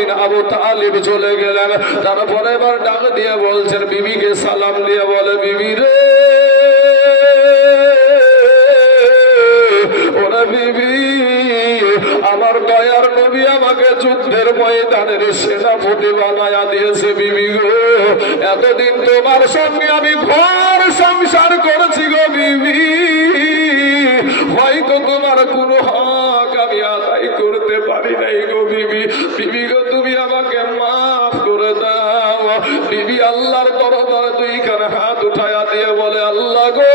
বিন আবু তালিব চলে গেলেন। তারপরে এবার ডাক দিয়ে বলছেন, বিবিকে সালাম দিয়ে বলে, বিবি রে, ওরা বিবি, আমার দয়ার নবী আমাকে যুদ্ধের ময়দানের সেনাপতি বানায়া দিয়েছে। বিবি গো, এতদিন তোমার সঙ্গে আমি ঘর সংসার করেছি গো বিবি, হয়তো তোমার কোনো হক আমি আদায় করতে পারি নাই গো বিবি। বিবি গো, তুমি আমাকে মাফ করে দাও। বিবি আল্লাহর দরবারে দুইখানা হাত উঠায়া দিয়ে বলে, আল্লাহ গো,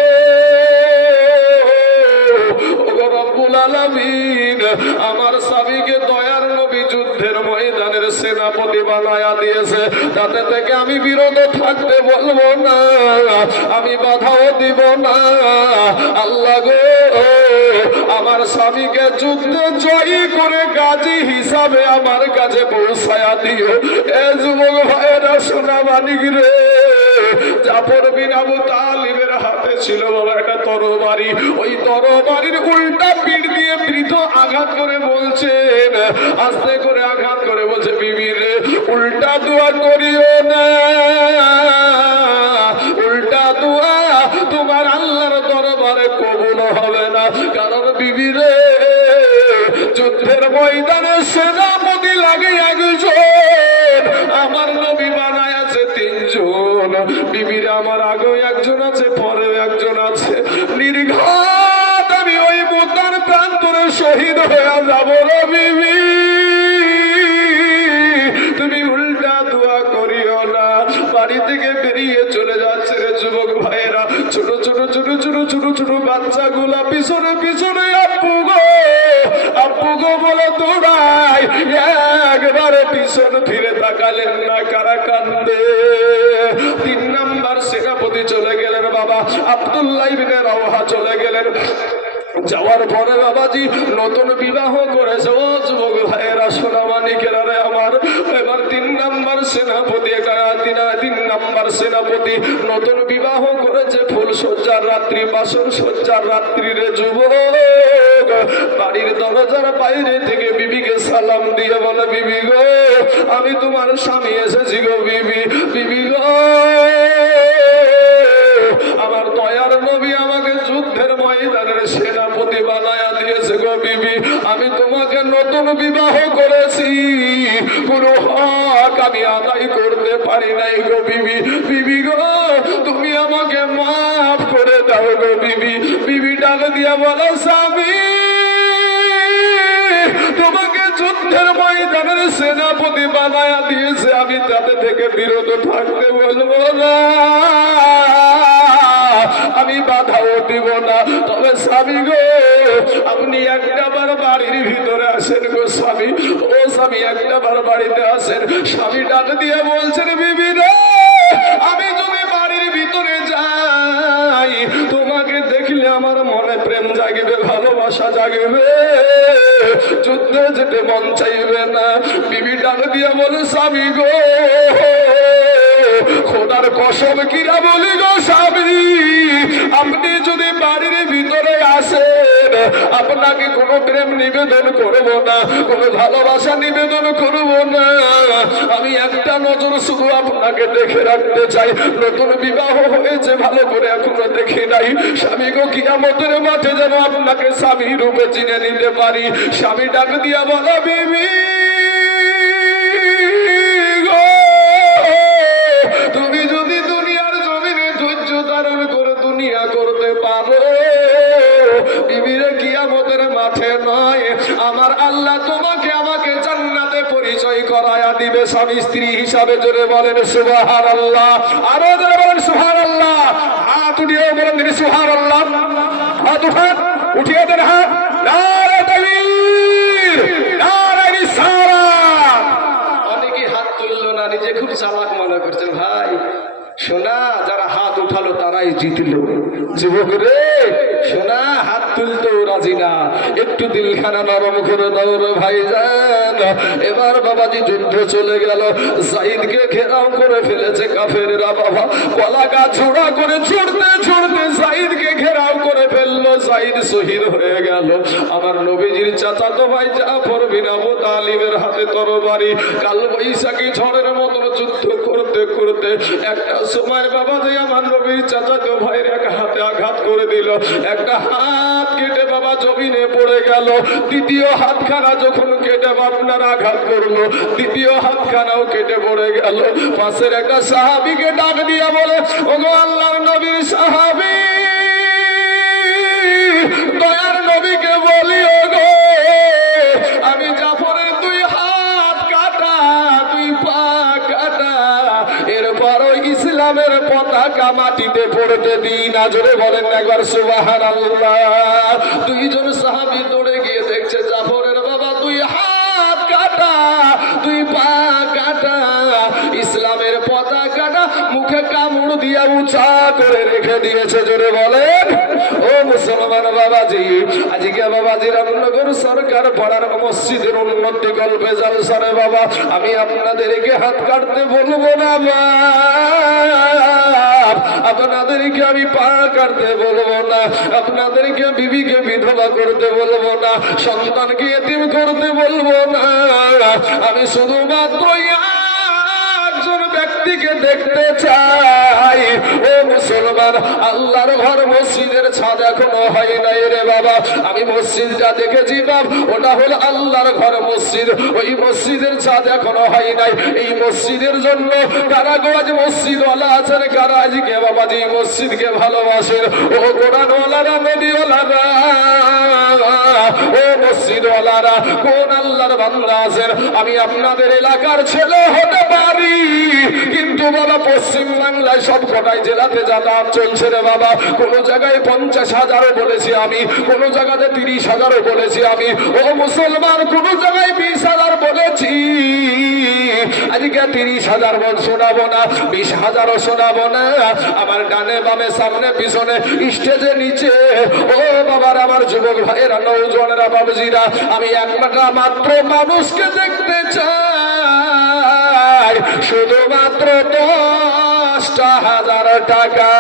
রব্বুল আলামিন, আমার স্বামীকে দয়ার নবী যুদ্ধের ময়দানের সেনাপতি বানায়া দিয়েছে, তাতে থেকে আমি বিরত থাকতে বলবো না, আমি বাধাও দিব না। আল্লাহ গো, আমার স্বামীকে যুদ্ধে জয়ী করে গাজী হিসাবে আমার কাছে পৌঁছায়া দিও। এ যুবক ভাইয়েরা, সোনা মানিক রে, জাফর বিন আবু তালিবের হাতে ছিল বাবা একটা তরবারি। ওই তরবারির উল্টা পিঠ দিয়ে বৃদ্ধ আঘাত করে বলছেন, আস্তে করে আঘাত করে বলছে, বিবি রে, উল্টা দোয়া করিও না, উল্টা দোয়া তোমার আল্লাহর দরবারে কবুল হবে না। কারণ বিবি রে, যুদ্ধের ময়দানে সেনাপতি লাগে একজন, আমার নবী বানায় আছে তিনজন। বিবির আমার আগেও একজন আছে, পরেও একজন আছে। নির্ঘাত আমি ওই মুদ্রার প্রান্তরে শহীদ হয়ে যাব রে বিবি, তুমি উল্টা দোয়া করিও না। বাড়ি থেকে বেরিয়ে চলে যাচ্ছে রে যুবক ভাইয়েরা, ছোট ছোট ছোট ছোট ছোট ছোট বাচ্চাগুলা পিছনে পিছনে আব্বু গো, আব্বু গো বলে দৌড়ায়। একবারে পিছন ফিরে তাকালেন না, কারা কান্দে। 3 নাম্বার সেনাপতি চলে গেলেন বাবা, আব্দুল্লাহ ইবনে রাওহা চলে গেলেন। যাওয়ার পরে বাবাজি নতুন বিবাহ করেছে। ও যুবক ভাইয়েরা, সোনা মানিকেরা রে আমার, এবার 3 নাম্বার সেনাপতি, 3 নাম্বার সেনাপতি নতুন বিবাহ করেছে। ফুল সজ্জার রাত্রি, বাসন সজ্জার রাত্রি রে যুবক, বাড়ির দরজার বাইরে থেকে বিবিকে সালাম দিয়ে বলে, বিবি গো, আমি তোমার স্বামী এসেছি গো বিবি। বিবি গো, আমার দয়ার নবী আমাকে যুদ্ধের ময়দানের সেনাপতি বানায়া দিয়েছে গো বিবি, আমি তোমাকে নতুন বিবাহ করেছি, কোনো হক আমি আদায় করতে পারি নাই গো বিবি। বিবি গো, তুমি আমাকে মাফ করে দাও গো বিবি। বিবি ডাক দিয়া বলো, স্বামী, তোমাকে যুদ্ধের ময়দানের সেনাপতি বানায়া দিয়েছে, আমি তাতে থেকে বিরত থাকতে বলবো না, আমি বাধাও দিব না। তবে স্বামী গো, আপনি একটাবার বাড়ির ভিতরে আসেন গো স্বামী। ও স্বামী, একটাবার বাড়িতে আসেন। স্বামী ডাক দিয়ে বলছেন, বিবি রে, আমি যদি বাড়ির ভিতরে যাই, তোমাকে দেখলে আমার মনে প্রেম জাগবে, ভালোবাসা জাগবে, যুদ্ধে যেতে মন চাইবে না। বিবি ডাক দিয়ে বলে, স্বামী গো, খোদার কসম কিরা বলি গো স্বামী, আপনি যদি বাড়ির ভিতরে আসেন, আপনাকে কোনো প্রেম নিবেদন করব না, কোনো ভালোবাসা নিবেদন করব না, আমি একটা নজর শুধু আপনাকে দেখে রাখতে চাই। নতুন বিবাহ হয়েছে, ভালো করে এখনো দেখে নাই। স্বামী গো, কিয়ামতের মাঠে যেন আপনাকে স্বামী রূপে চিনে নিতে পারি। স্বামী ডাক দিয়া বলা, বিবি গো, তুমি যদি দুনিয়ার জমিনে ধৈর্য ধারণ করে দুনিয়া করতে পারো, বিবিরে কিয়ামতের মাঠে নয়, আমার আল্লাহ তোমাকে আমাকে জান্নাতে পরিচয় করায়া দিবে স্বামী স্ত্রী হিসাবে। জোরে বলেন সুবহানাল্লাহ, আরো জোরে বলেন সুবহানাল্লাহ। হাত উঠিয়ে বলেন দিন সুবহানাল্লাহ, হাত উঠান, উঠিয়ে দেন হাত। নারে তাকবীর, নারে রিসালাত। অনেকে হাত তুললো না, নিজে খুব চালাক মনে করছেন। ভাই শোনা, যারা হাত উঠালো তারাই জিতলো। যুবক রে শোনা, হাত তুলতেও রাজি না। একটু দিলখানা নরম করে দাও রে ভাইজান। এবার বাবাজি যুদ্ধ চলে গেল, সাইদকে ঘেরাও করে ফেলেছে কাফেররা। বাবা কলা গাছ ছোড়া করে ছুটতে ছুটতে সাইদকে ঘেরাও করে ফেললো। সাইদ শহীদ হয়ে গেল। আমার নবীজির চাচাতো ভাই জাফর বিন আবু তালিবের হাতে তরবারি। কাল বৈশাখী ঝড়ের মতন যুদ্ধ করতে করতে একটা সময় বাবাজি আমার নবীর চাচাতো ভাইয়ের এক হাতে আঘাত করে দিল। একটা হাত কেটে বাবা জমিনে পড়ে গেল। দ্বিতীয় হাতখানা যখন কেটে আপনার আঘাত করলো, দ্বিতীয় হাতখানাও কেটে পড়ে গেল। পাশের একটা সাহাবীকে ডাক দিয়া বলে, ওগো আল্লাহর নবীর সাহাবী, দয়ার নবীকে বলি, ওগো আমি জাফরের 2 হাত কাটা, 2 পা কাটা, এরপর ওই ইসলামের পতাকা মাটিতে পড়তে দিই না। জোরে বলেন একবার সুবহানাল্লাহ। 2 জন সাহাবী দৌড়ে গিয়ে দেখছে জাফরের বাবা 2 হাত কাটা, 2 পা কাটা, ইসলামের পতাকাটা মুখে কামড় দিয়া উঁচা করে রেখে দিয়েছে। জোরে বলেন ও মুসলমান বাবাজি, আজকে বাবাজি রামনগর সরকার পাড়ার মসজিদের উন্নতি গল্পে জালসারে বাবা আমি আপনাদেরকে হাত কাটতে বলবো না, আপনাদেরকে আমি পা কাটতে বলবো না, আপনাদেরকে বিবিকে বিধবা করতে বলবো না, সন্তানকে এতিম করতে বলবো না। আমি শুধুমাত্র একজন ব্যক্তিকে দেখতে চাই। ও মুসলমান, আল্লাহর ঘর মসজিদের ছাদ এখনো হয় নাই রে বাবা। আমি মসজিদটা দেখেছি বাপ, ওটা হলো আল্লাহর ঘর মসজিদ। ওই মসজিদের ছাদ এখনো হয় নাই। এই মসজিদের জন্য কারা গোয়াজ মসজিদওয়ালা আছেন, কারা আজকে বাবাজি মসজিদকে ভালোবাসেন? ও কোরআনওয়ালারা, নবীওয়ালারা, ও মসজিদওয়ালারা, কোন আল্লাহর বান্দা আছেন? আমি আপনাদের এলাকার ছেলে হতে পারি, কিন্তু বাবা পশ্চিম বাংলায় সব কটাই জেলাতে যাতায়াত চলছে রে বাবা। কোন জায়গায় 50,000 বলেছি আমি, কোন জায়গাতে 30,000 বলেছি আমি। ও মুসলমান, কোন জায়গায় 20,000 বলেছি। আজকে 30,000 শোনাবো না, 20,000 শোনাবো না। আমার ডানে বামে সামনে পিছনে স্টেজে নিচে ও বাবার আমার যুবক ভাইয়েরা, নৌজওয়ানেরা, বাবুজিরা, আমি একটা মাত্র মানুষকে দেখতে চাই, শুধুমাত্র 10,000 টাকা।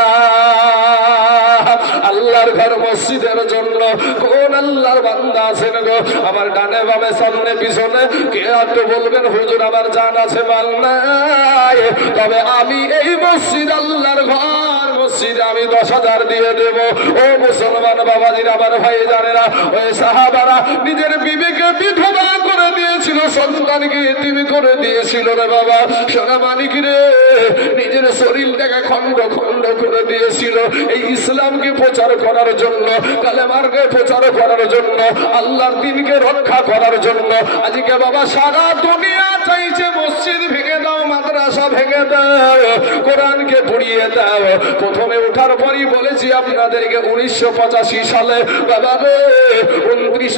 আল্লাহর ঘর মসজিদের জন্য কোন আল্লাহর বান্দা আছেন গো? আমার ডানে বামে সামনে পিছনে কে আপনি বলবেন হুজুর আমার জান আছে মাল নাই, তবে আমি এই মসজিদ আল্লাহর ঘর মসজিদে আমি 10,000 দিয়ে দেব। ও মুসলমান বাবাজিরা, আমার ভাই জানেরা, ওই সাহাবারা নিজের বিবিকে বিধবা করে দিয়েছিল, সন্তানকে এতিম করে দিয়েছিল রে বাবা। সোনা মানিক রে, নিজের শরীরটাকে খন্ড খন্ড করে দিয়েছিল এই ইসলামকে প্রচার করার জন্য, কালেমাকে প্রচার করার জন্য, আল্লাহর দ্বীনকে রক্ষা করার জন্য। আজকে বাবা সারা দুনিয়া চাইছে মসজিদ ভেঙে দাও, মাদ্রাসা ভেঙে দাও, কোরআনকে পুড়িয়ে দাও। প্রথমে ওঠার পরই বলেছি আপনাদেরকে 1985 সালে বাবা রে 29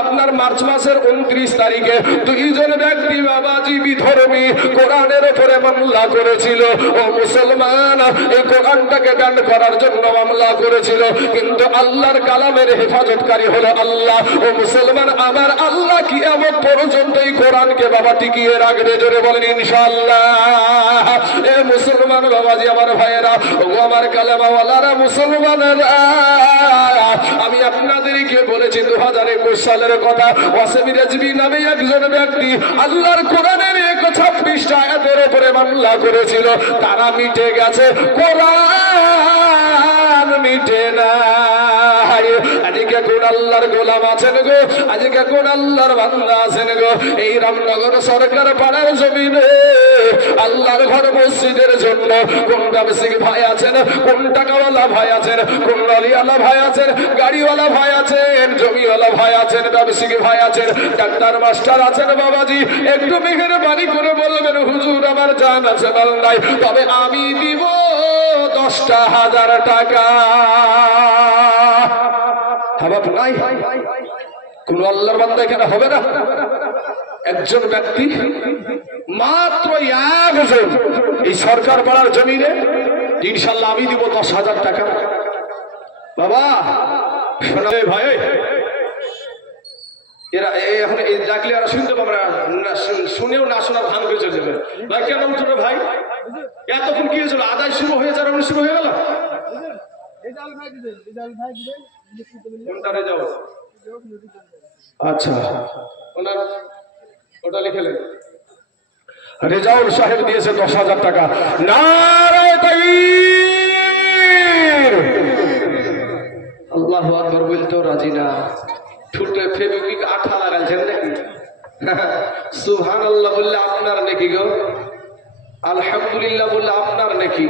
আপনার মার্চ মাসের 29 তারিখে 2 জন ব্যক্তি বাবাজি বিধর্মী কোরআনের উপরে মামলা করেছিল। ও মুসলমান, এই কোরআনটাকে ব্যান করার জন্য মামলা করেছিল, কিন্তু আল্লাহর কালামের হেফাজতকারী হলো আল্লাহ। ও মুসলমান, আমার আল্লাহ কিয়ামত পর্যন্ত এই কোরআনকে বাবা টিকিয়ে রাখবে। জোরে বলেন ইনশাআল্লাহ। এ মুসলমান বাবাজি, আমার ভাইয়েরা, ও আমার কালেমাওয়ালারা, মুসলমানেরা, আমি আপনাদেরকে বলেছি 2021 সালের কথা। ওয়াসিম রেজভী নামে একজন ব্যক্তি আল্লাহর কোরআনের 126 আয়াতের উপরে মামলা করেছিল। তারা মিটে গেছে, কোরআন মিটে না। আজকে কোন আল্লাহর গোলাম আছেন গো? আজকে কোন আল্লাহর বান্দা আছেন গো? এই রামনগর সরকার পাড়ার জমিনে আল্লাহর ঘর মসজিদের জন্য কোন ব্যবসায়িক ভাই আছেন, কোন টাকাওয়ালা ভাই আছেন, কোন লরিওয়ালা ভাই আছেন, গাড়িওয়ালা ভাই আছেন, জমিওয়ালা ভাই আছেন, ব্যবসায়িক ভাই আছেন, ডাক্তার মাস্টার আছেন? বাবাজি একটু মেহেরবানি করে বলবেন হুজুর আমার জান আছে মাল নাই, তবে আমি দিব 10,000 টাকা। হাবাব নাই? কোন আল্লাহর বান্দা এখানে হবে না? একজন ব্যক্তি মাত্র একজন এই সরকার পাড়ার জমিনে ইনশাল্লাহ আমি দিব 10,000 টাকা। বাবা শোনা ভাই, এরা এখন এই ডাকলে আর শুনতে পাবে না, শুনেও না শোনার ভান করে চলে যাবে। ভাই কেন উঠো না ভাই, এতক্ষণ কি হয়েছিল? আদায় শুরু হয়ে যাওয়ার আপনি শুরু হয়ে গেল। আচ্ছা ওনার ওটা লিখেলেন, রেজাউল সাহেব দিয়েছে 10,000 টাকা। নারায়ে তাকবীর। আল্লাহু আকবার বলতেও রাজি না, ঠুটে ফেবিকুইক আঠা লাগাইছেন নাকি? সুবহানাল্লাহ বললে আপনার নাকি গো, আলহামদুলিল্লাহ বললে আপনার নাকি?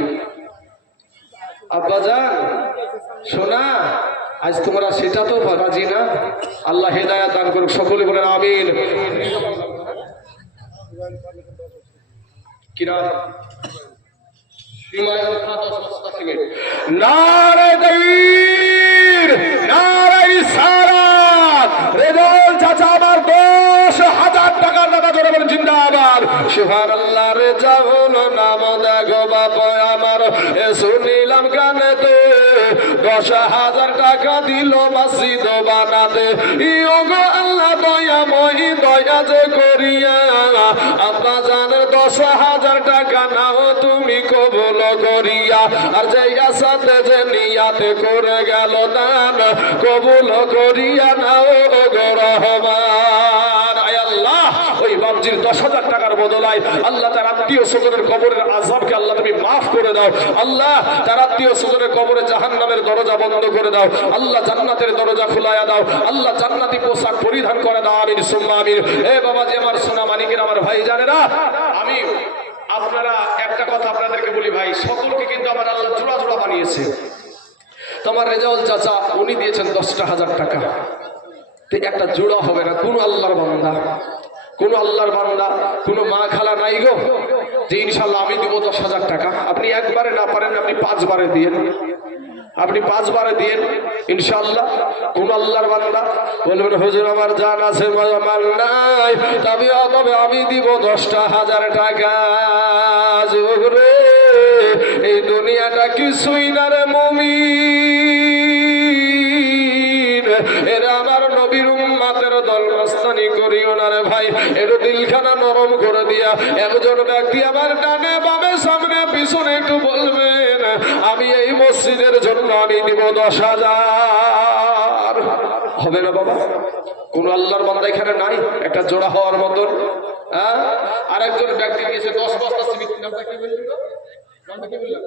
আব্বাজান সোনা, আজ তোমরা সেটা তো রাজি না। আল্লাহ হেদায়েত দান করুক, সকলে বলেন আমিন। কিরা নারায়ে তাকবীর, নারায়ে রিসালাত। রেজাউল চাচা আমার 10,000 টাকার দাদা ধরে বলেন জিন্দাবাদ। সুবহানাল্লাহ। রেজাউল নাম দেখো বাবা আমার, শুনিলাম কানেতে 10,000 টাকা দিল মসজিদ বানাতে। ইগো আল্লাহ দয়াময়ী, দয়া যে করিয়া আব্বা জানের 10,000 টাকা নাও তুমি কবুল করিয়া। আর যে আসাতে যে নিয়াতে করে গেল দান, কবুল করিয়া নাও গো রহমান। আয় আল্লাহ, ওই বাবজির 10,000 টাকার বদলায় আল্লাহ তার আত্মীয় স্বজনের কবরের আযাবকে আল্লাহ তুমি মাফ করে দাও। আল্লাহ তার আত্মীয় স্বজনের কবরে জাহান্নামের দরজা বন্ধ করে দাও। আল্লাহ জান্নাতের দরজা খুলায়া দাও। আল্লাহ জান্নাতি পোশাক পরিধান করে দাও। আমিন সুম্মা আমিন। এ বাবাজি আমার সোনা মানিকের আমার ভাই জানেরা, আমি আপনারা একটা কথা আপনাদেরকে বলি ভাই, সকলকে কিন্তু আমার আল্লাহ জোড়া জোড়া বানিয়েছে। তোমার রেজাউল চাচা উনি দিয়েছেন 10,000 টাকা, একটা জোড়া হবে না। কোন আল্লাহর বান্দা, কোন আল্লাহর বান্দা, কোন মা খালা নাই গো যে ইনশাল্লাহ আমি দিব 10,000 টাকা। আপনি একবারে না পারেন, আপনি 5 বারে দিয়েন, আপনি 5 বারে দিয়েন ইনশাআল্লাহ। কোন আল্লাহর বান্দা বলবেন হুজুর আমার জান আছে মাল নাই, তবে আমি দিব 10,000 টাকা। জোরে এই দুনিয়াটা কিছুই না রে মুমিন, এরা আমার নবীর উম্মতের দলমস্তানি করিও না রে ভাই। একটু দিলখানা নরম করে দিয়া একজন ব্যক্তি আমার ডানে বামে সামনে পিছনে একটু বলবেন আমি এই মসজিদের জন্য আমি দিব 10,000। হবে না বাবা? কোন আল্লাহর বান্দা এখানে নাই একটা জোড়া হওয়ার মতন? হ্যাঁ, আর একজন ব্যক্তি দিয়েছে 10 বস্তা সিমেন্ট। নামটা কি বললেন? নামটা কি বললেন?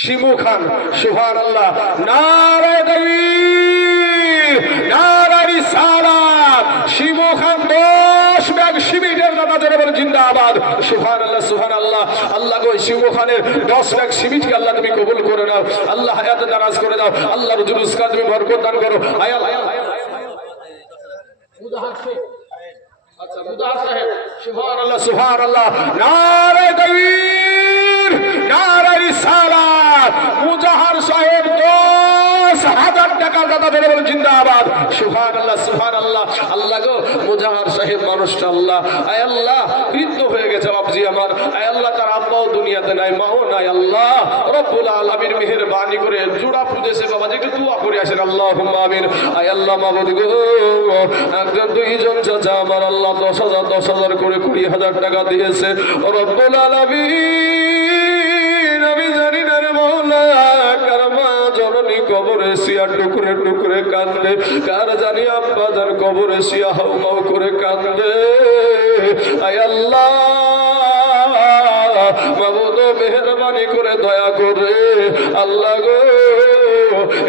শিমু খান। সুবহানাল্লাহ। নারায়ে তাকবীর, নারায়ে রিসালাত। শিমু খান 10 ব্যাগ সিমেন্টের দাদা জোরে বলে জিন্দাবাদ। সুবহানাল্লাহ, সুবহানাল্লাহ। আল্লাহ গো শিমু খানের 10 ব্যাগ সিমেন্টকে আল্লাহ তুমি কবুল করে নাও। আল্লাহ হায়াত দারাজ করে দাও। আল্লাহর জুলুস কা তুমি বরকত দান করো। আয় আল্লাহ। আচ্ছা মুদাহার সাহেব। সুবহানাল্লাহ, সুবহানাল্লাহ। নারায়ে তাকবীর, নারায়ে রিসালাত। মুজাহার সাহেব 10,000 টাকা দাদা ধরে বলেন জিন্দাবাদ। সুবহানাল্লাহ, সুবহানাল্লাহ। আল্লাহ গো মুজাহার সাহেব মানুষটা আল্লাহ, আয় আল্লাহ বৃদ্ধ হয়ে গেছে বাপজি আমার। আয় আল্লাহ তার আব্বাও দুনিয়াতে নাই, মাও নাই। আল্লাহ রব্বুল আলামিন মেহেরবানি করে জোড়া পুজেছে বাবা, একটু দোয়া করে আসেন আল্লাহুম্মা আমিন। আয় আল্লাহ মাবুদ গো, একজন দুইজন চাচা আমার আল্লাহ 10,000 করে 20,000 টাকা দিয়েছে। রব্বুল আলামিন আমি জানি না রে মাওলা, কার মা জননী কবরে শিয়া টুকরে টুকরে কান্দে, কার জানি আব্বা যার কবরে শিয়া হাউমাউ করে কান্দে। আয় আল্লাহ মাবুদ মেহেরবানি করে দয়া করে আল্লাহ গো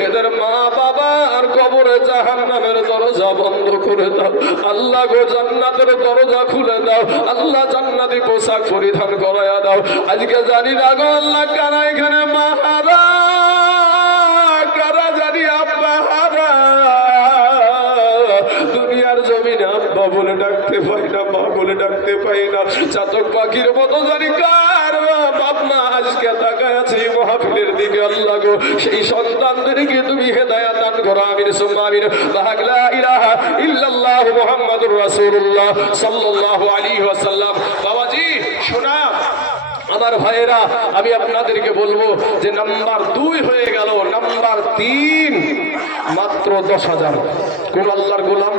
এদের মা বাবার কবরে জাহান্নামের দরজা বন্ধ করে দাও। আল্লাহ গো জান্নাতের দরজা খুলে দাও। আল্লাহ জান্নাতি পোশাক পরিধান করায়া দাও। আজকে জানি না গো আল্লাহ কারা এখানে মা হারা, কারা জানি আব্বা হারা। দুনিয়ার জমিনে আব্বা বলে ডাকতে পাই না, মা বলে ডাকতে পাই না। চাতক পাখির মতো জানি কার বাপ মা আজকে তাকায় আছে এই মাহফিলের দিকে। আল্লাহ গো সেই সন্তানদেরকে তুমি হেদায়েত দান করো। আমিন সুম্মা আমিন। লা ইলাহা ইল্লাল্লাহ মুহাম্মাদুর রাসূলুল্লাহ সাল্লাল্লাহু আলাইহি ওয়াসাল্লাম। বাবাজি শোনা আমার ভাইয়েরা, আমি আপনাদেরকে বলবো যে নাম্বার 2 হয়ে গেল। নাম্বার 3 মাত্র 10,000। কোন আল্লাহর গোলাম,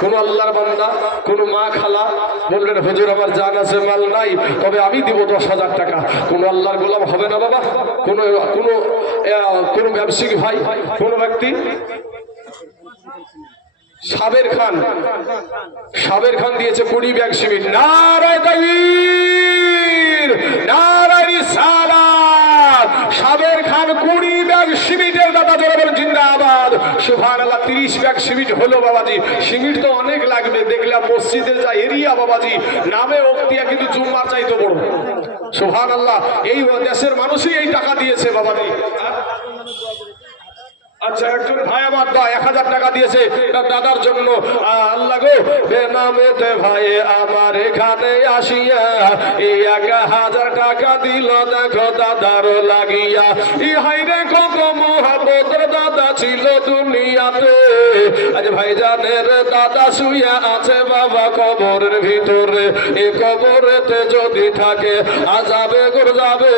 কোন আল্লাহর বান্দা, কোন মা খালা বললেন হুজুর আমার জান আছে মাল নাই, তবে আমি দিব 10,000 টাকা। কোন আল্লাহর গোলাম হবে না বাবা? কোন কোন কোন ব্যবসায়িক ভাই, কোন ব্যক্তি? সাবের খান দিয়েছে 20 ব্যাগ সিমেন্ট। নারায়ে তাকবীর, নারায়ে রিসালাত। সাবের খান 20 ব্যাগ সিমেন্টের দাদা জোরে জিন্দাবাদ, সুবহানাল্লাহ। 30 ব্যাগ সিমেন্ট হলো বাবাজি। সিমেন্ট তো অনেক লাগবে, দেখলাম মসজিদের যা এরিয়া বাবাজি, নামে ওক্তিয়া কিন্তু জুম্মা চাইতো বড়। সুবহানাল্লাহ, এই দেশের মানুষই এই টাকা দিয়েছে বাবাজি। আচ্ছা, একজন ভাই আমার 1000 টাকা দিয়েছে তার দাদার জন্য। আল্লাহ গো, বেনামেতে ভাই আমার এখানে আসিয়া এই 1000 টাকা দিল, দেখো দাদার লাগিয়া। ই হাই রে কত মহব্বতের দাদা ছিল দুনিয়াতে, আজ ভাইজানের দাদা শুইয়া আছে বাবা কবরের ভিতরে। এ কবরেতে যদি থাকে আযাবে গরযাবে,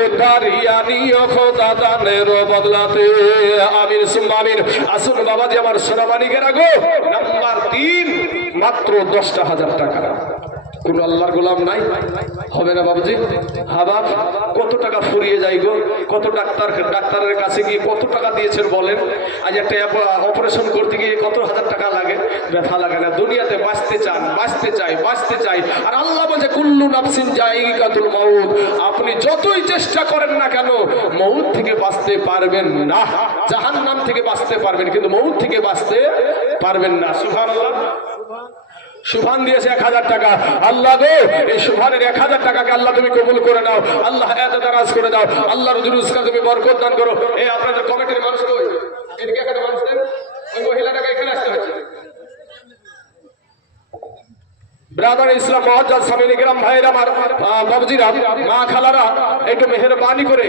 ও দাঁড়িয়া নিও খোদা দানের বদলাতে। আমিন সুম্মা আমিন। আসুন বাবাজি আমার সোনামানিকেরা গো, নাম্বার 3 মাত্র 10,000 টাকা। কোন আল্লাহর গোলাম নাই, হবে না বাবুজি? হাবাব কত টাকা ফুরিয়ে যায় গো, কত ডাক্তারের কাছে গিয়ে কত টাকা দিয়েছেন বলেন? আজ একটা অপারেশন করতে গিয়ে কত হাজার টাকা লাগে, ব্যথা লাগে না? দুনিয়াতে বাঁচতে চান, বাঁচতে চাই। আর আল্লাহ বলছে কুল্লু নাফসিন যায়িকাতুল মাউত। আপনি যতই চেষ্টা করেন না কেন, মউত থেকে বাঁচতে পারবেন না। জাহান্নাম থেকে বাঁচতে পারবেন, কিন্তু মউত থেকে বাঁচতে পারবেন না। সুবহানাল্লাহ। সুবহান দিয়েছে 1000 টাকা। আল্লাহ গো, এই সুবহানের 1000 টাকাকে আল্লাহ তুমি কবুল করে নাও। আল্লাহ এত দারাজ করে দাও। আল্লাহর রুজুকে তুমি বরকত দান করো। এই আপনাদের কমিটির মানুষ কই? এদিকে একটা মানুষ দেন, ওই মহিলাটাকে এখানে আসতে হচ্ছে। ব্রাদার ইসলাম মুআজ্জাজ সামিন ইকরাম ভাইরা আমার, বাবজিরা, মা খালারা, একটু মেহেরবানি করে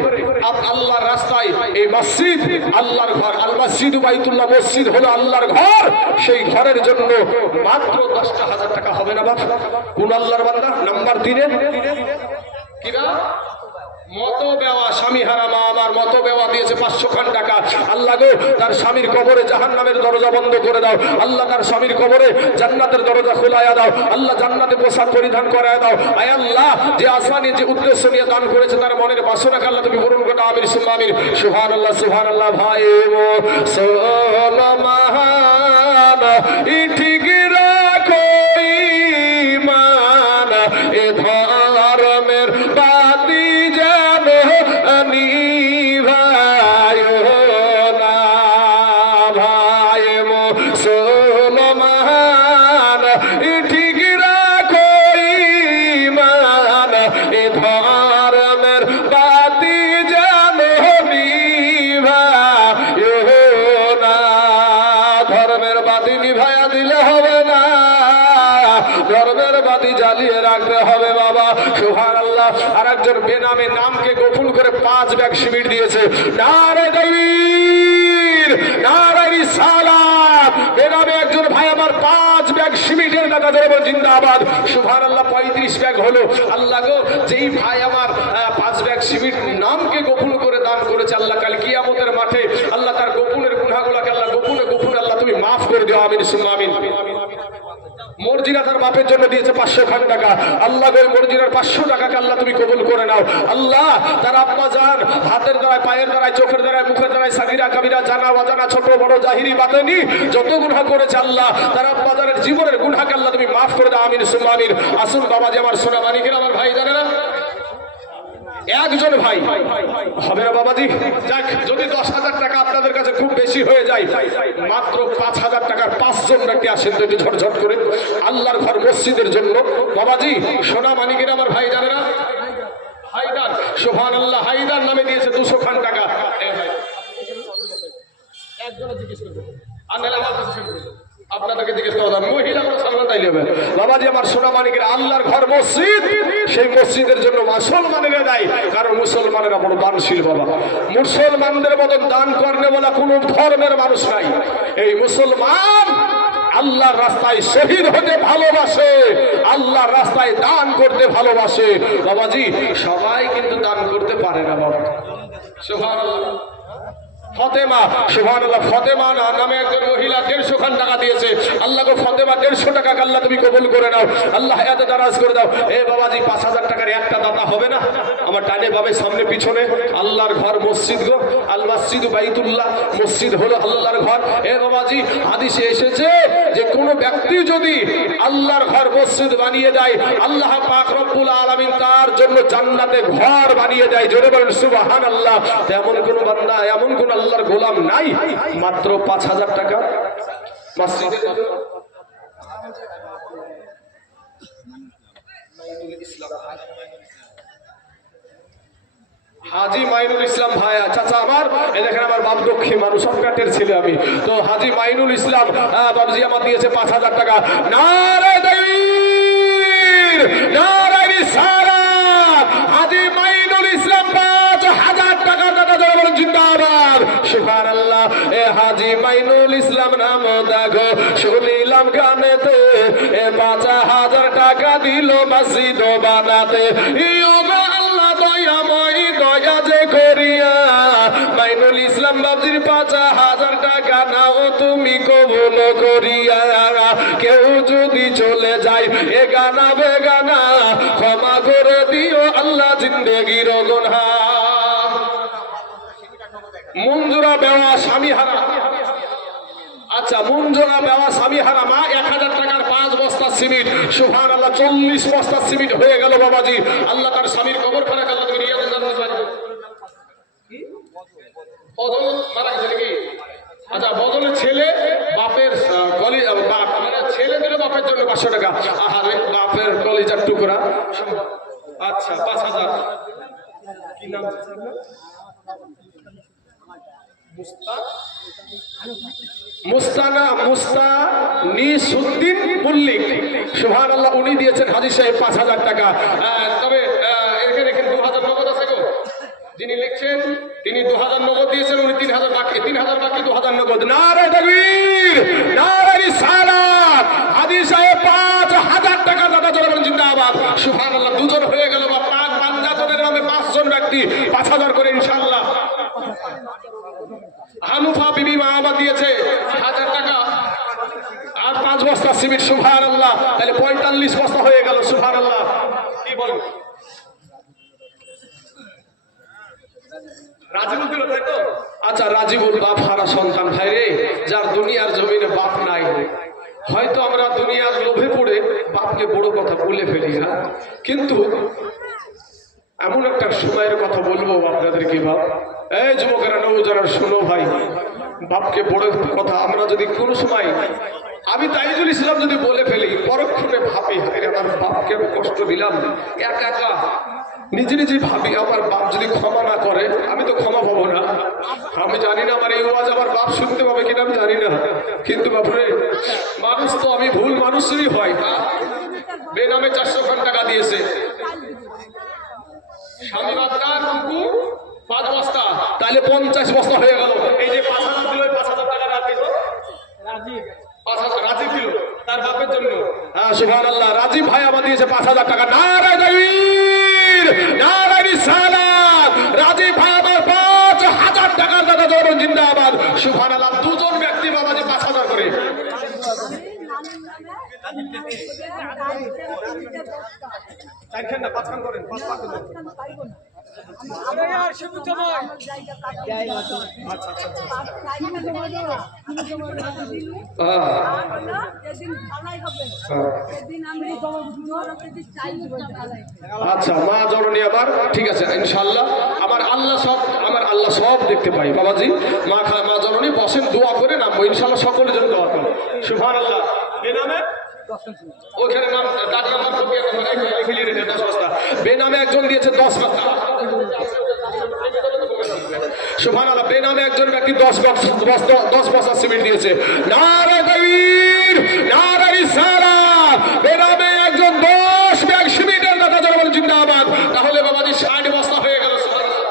আল্লাহর রাস্তায় এই মসজিদ, আল্লাহর ঘর, আল মসজিদু বাইতুল্লাহ, মসজিদ হলো আল্লাহর ঘর, সেই ঘরের জন্য মাত্র 10,000 টাকা। হবে না বাপ? কোন আল্লাহর বান্দা? নাম্বার 3 কিরা মত বেওয়া, স্বামী হারা মা আমার মত বেওয়া দিয়েছে 500 খান টাকা। আল্লাহ গো, তার স্বামীর কবরে জাহান্নামের দরজা বন্ধ করে দাও। আল্লাহ তার স্বামীর কবরে জান্নাতের দরজা খোলায়া দাও। আল্লাহ জান্নাতে পোশাক পরিধান করায় দাও। আয় আল্লাহ, যে আসমানি যে উদ্দেশ্য নিয়ে দান করেছে তার মনের বাসনা আল্লাহ তুমি পূরণ করো। আমিন সুম্মা আমিন। সুবহানাল্লাহ, সুবহানাল্লাহ। ভাই মুসলমান ঠিক রাখো ঈমান, এ ধর্মের বাতি জ্বালিয়ে রাখতে হবে বাবা। সুবহানাল্লাহ। আর একজন বেনামে নামকে গোপন করে 5 ব্যাগ সিমেন্ট দিয়েছে। নারায়ে তাকবীর, নারায়ে রিসালাত। বেনামে একজন ভাই আমার 5 ব্যাগ সিমেন্টের দাদা জোরে জিন্দাবাদ। সুবহানাল্লাহ। 35 ব্যাগ হলো। আল্লাহ গো, যেই ভাই আমার 5 ব্যাগ সিমেন্ট নামকে গোপন করে দান করেছে, আল্লাহ কাল কিয়ামতের মাঠে আল্লাহ তার গোপনের গুনাহগুলোকে আল্লাহ গোপনে আল্লাহ তুমি মাফ করে দিও। আমিন সুম্মা আমিন। মর্জিনা তার বাপের জন্য দিয়েছে 500 খান টাকা। আল্লাহ গো, মর্জিনার 500 টাকাকে আল্লাহ তুমি কবুল করে নাও। আল্লাহ তার আব্বা জান হাতের দ্বারায়, পায়ের দ্বারায়, চোখের দ্বারায়, মুখের দ্বারায়, সাগিরা কাবিরা, জানা অজানা, ছোট বড়, জাহিরি বাতেনি যত গুনাহ করেছে আল্লাহ তার আব্বা জানের জীবনের গুনাহকে আল্লাহ তুমি মাফ করে দাও। আমিন সুম্মা আমিন। আসুন বাবাজি আমার সোনা মানিকের আমার ভাই জানেরা, একজন ভাই হবে না বাবাজি? যাক, যদি 10,000 টাকা আপনাদের কাছে খুব বেশি হয়ে যায়, মাত্র 5,000 টাকার 5 জন ব্যক্তি আসেন তো একটু ঝটঝট করে আল্লাহর ঘর মসজিদের জন্য। বাবাজি সোনা মানিকের আমার ভাই জানেরা, হায়দার, সুবহানাল্লাহ, হায়দার নামে দিয়েছে 200 খান টাকা। একজন জিজ্ঞেস করবে আর নাহলে আমার কাছে শুনবে, আপনাদেরকে জিজ্ঞেস করবেন মহিলা কোনো সালমান তাইলে হবে। বাবাজি আমার সোনা মানিকের আল্লাহর ঘর মসজিদ, সেই মসজিদের জন্য মুসলমানেরা দেয়, কারণ মুসলমানেরা বড় দানশীল বাবা। মুসলমানদের মতন দান করনে বলা কোন ধর্মের মানুষ নাই। এই মুসলমান আল্লাহর রাস্তায় শহীদ হতে ভালোবাসে, আল্লাহর রাস্তায় দান করতে ভালোবাসে। বাবাজি সবাই কিন্তু দান করতে পারে না বাবা। সুবহানাল্লাহ। ফতেমা, সুবহানাল্লাহ, ফতেমা নামে একজন মহিলা 150 খান টাকা দিয়েছে। আল্লাহ গো ফতেমা 150 টাকা আল্লাহ তুমি কবুল করে নাও, আল্লাহ এত দারাজ করে দাও। এ বাবাজি 5000 টাকার একটা দাতা হবে না? আমার ডানে বামে সামনে পিছনে আল্লাহর ঘর মসজিদ গো, আল মসজিদ বাইতুল্লাহ, মসজিদ হলো আল্লাহর ঘর। এ বাবাজি হাদিসে এসেছে যে কোন ব্যক্তি যদি আল্লাহর ঘর মসজিদ বানিয়ে দেয়, আল্লাহ পাক রব্বুল আলামিন তার জন্য জান্নাতে ঘর বানিয়ে দেয়। জোরে বলেন সুবহানাল্লাহ। এমন কোন বান্দা, এমন কোন আল্লাহর গোলাম নাই মাত্র 5000 টাকা মসজিদে। হাজী মাইনুল ইসলাম ভাইয়া, চাচা আমার, এই দেখেন আমার বাপ দক্ষী মানুষ, সবকাটের ছেলে আমি তো। হাজী মাইনুল ইসলাম বাবজি আমার দিয়েছে 5000 টাকা। নারে তাকবীর, নারে রিসালাত। হাজী মাইনুল ইসলাম 5000 টাকা দাদা, যারা বলেন জিন্দাবাদ। সুবহানাল্লাহ। এ হাজী মাইনুল ইসলাম নাম দেখো শুনিলাম গানেতে, এ 5000 টাকা দিল মসজিদ বানাতে। আল্লাহ দয়াময় দয়া যে করিয়া মাইনুল ইসলাম বাবজির 5000 টাকা নাও তুমি কবুল করিয়া। কেউ যদি চলে যায় এ গানা বেগানা, ক্ষমা করে দিও আল্লাহ জিন্দেগির গুনাহ। মঞ্জুরা বেওয়া স্বামী হারা, আচ্ছা মঞ্জুরা বেওয়া স্বামী হারা মা 1000 টাকার 5 বস্তা সিমেন্ট। সুবহানাল্লাহ, 40 বস্তা সিমেন্ট হয়ে গেল বাবাজি। আল্লাহ তার স্বামীর কবরখানা আল্লাহ তুমি রিয়াজুল জান্নাত বানাও। বদল মারা গেছে নাকি? আচ্ছা বদলের ছেলে বাপের কলি, মানে ছেলে দিল বাপের জন্য 500 টাকা। আহারে বাপের কলিজার টুকরা। আচ্ছা 5000। কি নাম মুস্তানিসউদ্দিন মল্লিক, সুবহানাল্লাহ, উনি দিয়েছেন হাজী সাহেব 5000 টাকা। তবে এখানে 2000 নগদ আছে গো, যিনি লিখছেন তিনি 2000 নগদ দিয়েছেন, উনি 3000 বাকি, 3000 বাকি 2000 নগদ। নারে তাকবীর, নারে রিসালাত। হাজী সাহেব 5000 টাকা দাদা, যারা বলেন জিন্দাবাদ। সুবহানাল্লাহ, দুজন হয়ে গেল বা পাক পাঞ্জাতনের নামে 5 জন ব্যক্তি 5000 করে ইনশাআল্লাহ। হানুফা বিবি মা আমার দিয়েছে 1000 টাকা আর 5 বস্তা সিমেন্ট। সুবহানাল্লাহ, তাহলে 45 বস্তা হয়ে গেল। সুবহানাল্লাহ। কি বলেন? রাজিবুল দিল তাই তো? আচ্ছা রাজিবুল বাপ হারা সন্তান ভাই রে, যার দুনিয়ার জমিনে বাপ নাই। হয়তো আমরা দুনিয়ার লোভে পড়ে বাপকে বড় কথা বলে ফেলি না, কিন্তু এমন একটা সময়ের কথা বলবো আপনাদেরকে বাপ, এই যুবকেরা নৌজরা শোনো ভাই, বাপকে বড় কথা আমরা যদি কোনো সময়, আমি তাইজুল ইসলাম যদি বলে ফেলি, পরক্ষণে ভাবি আমার বাপকে কষ্ট দিলাম, একা একা নিজে নিজে ভাবি আমার বাপ যদি ক্ষমা না করে আমি তো ক্ষমা পাবো না। আমি জানি না আমার এই ওয়াজ আমার বাপ শুনতে পাবে কিনা আমি জানি না, কিন্তু বাপরে মানুষ তো আমি ভুল মানুষেরই হয়। বেনামে 400 খান টাকা দিয়েছে, স্বামী বাচ্চার কুকুর 5 বস্তা, তাহলে 50 বস্তা হয়ে গেল। এই যে 5000 দিল, 5000 টাকা রাখি তো রাজীব দিল তার বাপের জন্য। হ্যাঁ সুবহানাল্লাহ, রাজীব ভাই আমার দিয়েছে 5000 টাকা। নারে তাকবীর, নারে রিসালাত। রাজীব ভাই আমার 5000 টাকার দাদা, জোরে জিন্দাবাদ। সুবহানাল্লাহ, দুজন ব্যক্তি বাবাজি 5000 করে। আচ্ছা মা জননী আমার, ঠিক আছে ইনশাআল্লাহ। আমার আল্লাহ সব দেখতে পাই বাবাজি। মা জননী বসেন, দোয়া করে নামবো ইনশাআল্লাহ, সকলের জন্য দোয়া করো। সুবহানাল্লাহ। বেনামে ওখানে নাম ডাক নাম্বার বেনামে একজন দিয়েছে 10 বস্তা। সুবহানাল্লাহ, বেনামে একজন ব্যক্তি 10 বস্তা সিমেন্ট দিয়েছে। নারে তাকবীর, নারে রিসালাত। বেনামে একজন 10 ব্যাগ সিমেন্টের দাদা, যারা বলেন জিন্দাবাদ। তাহলে বাবাজি 60 বস্তা হয়ে গেল। সুবহানাল্লাহ।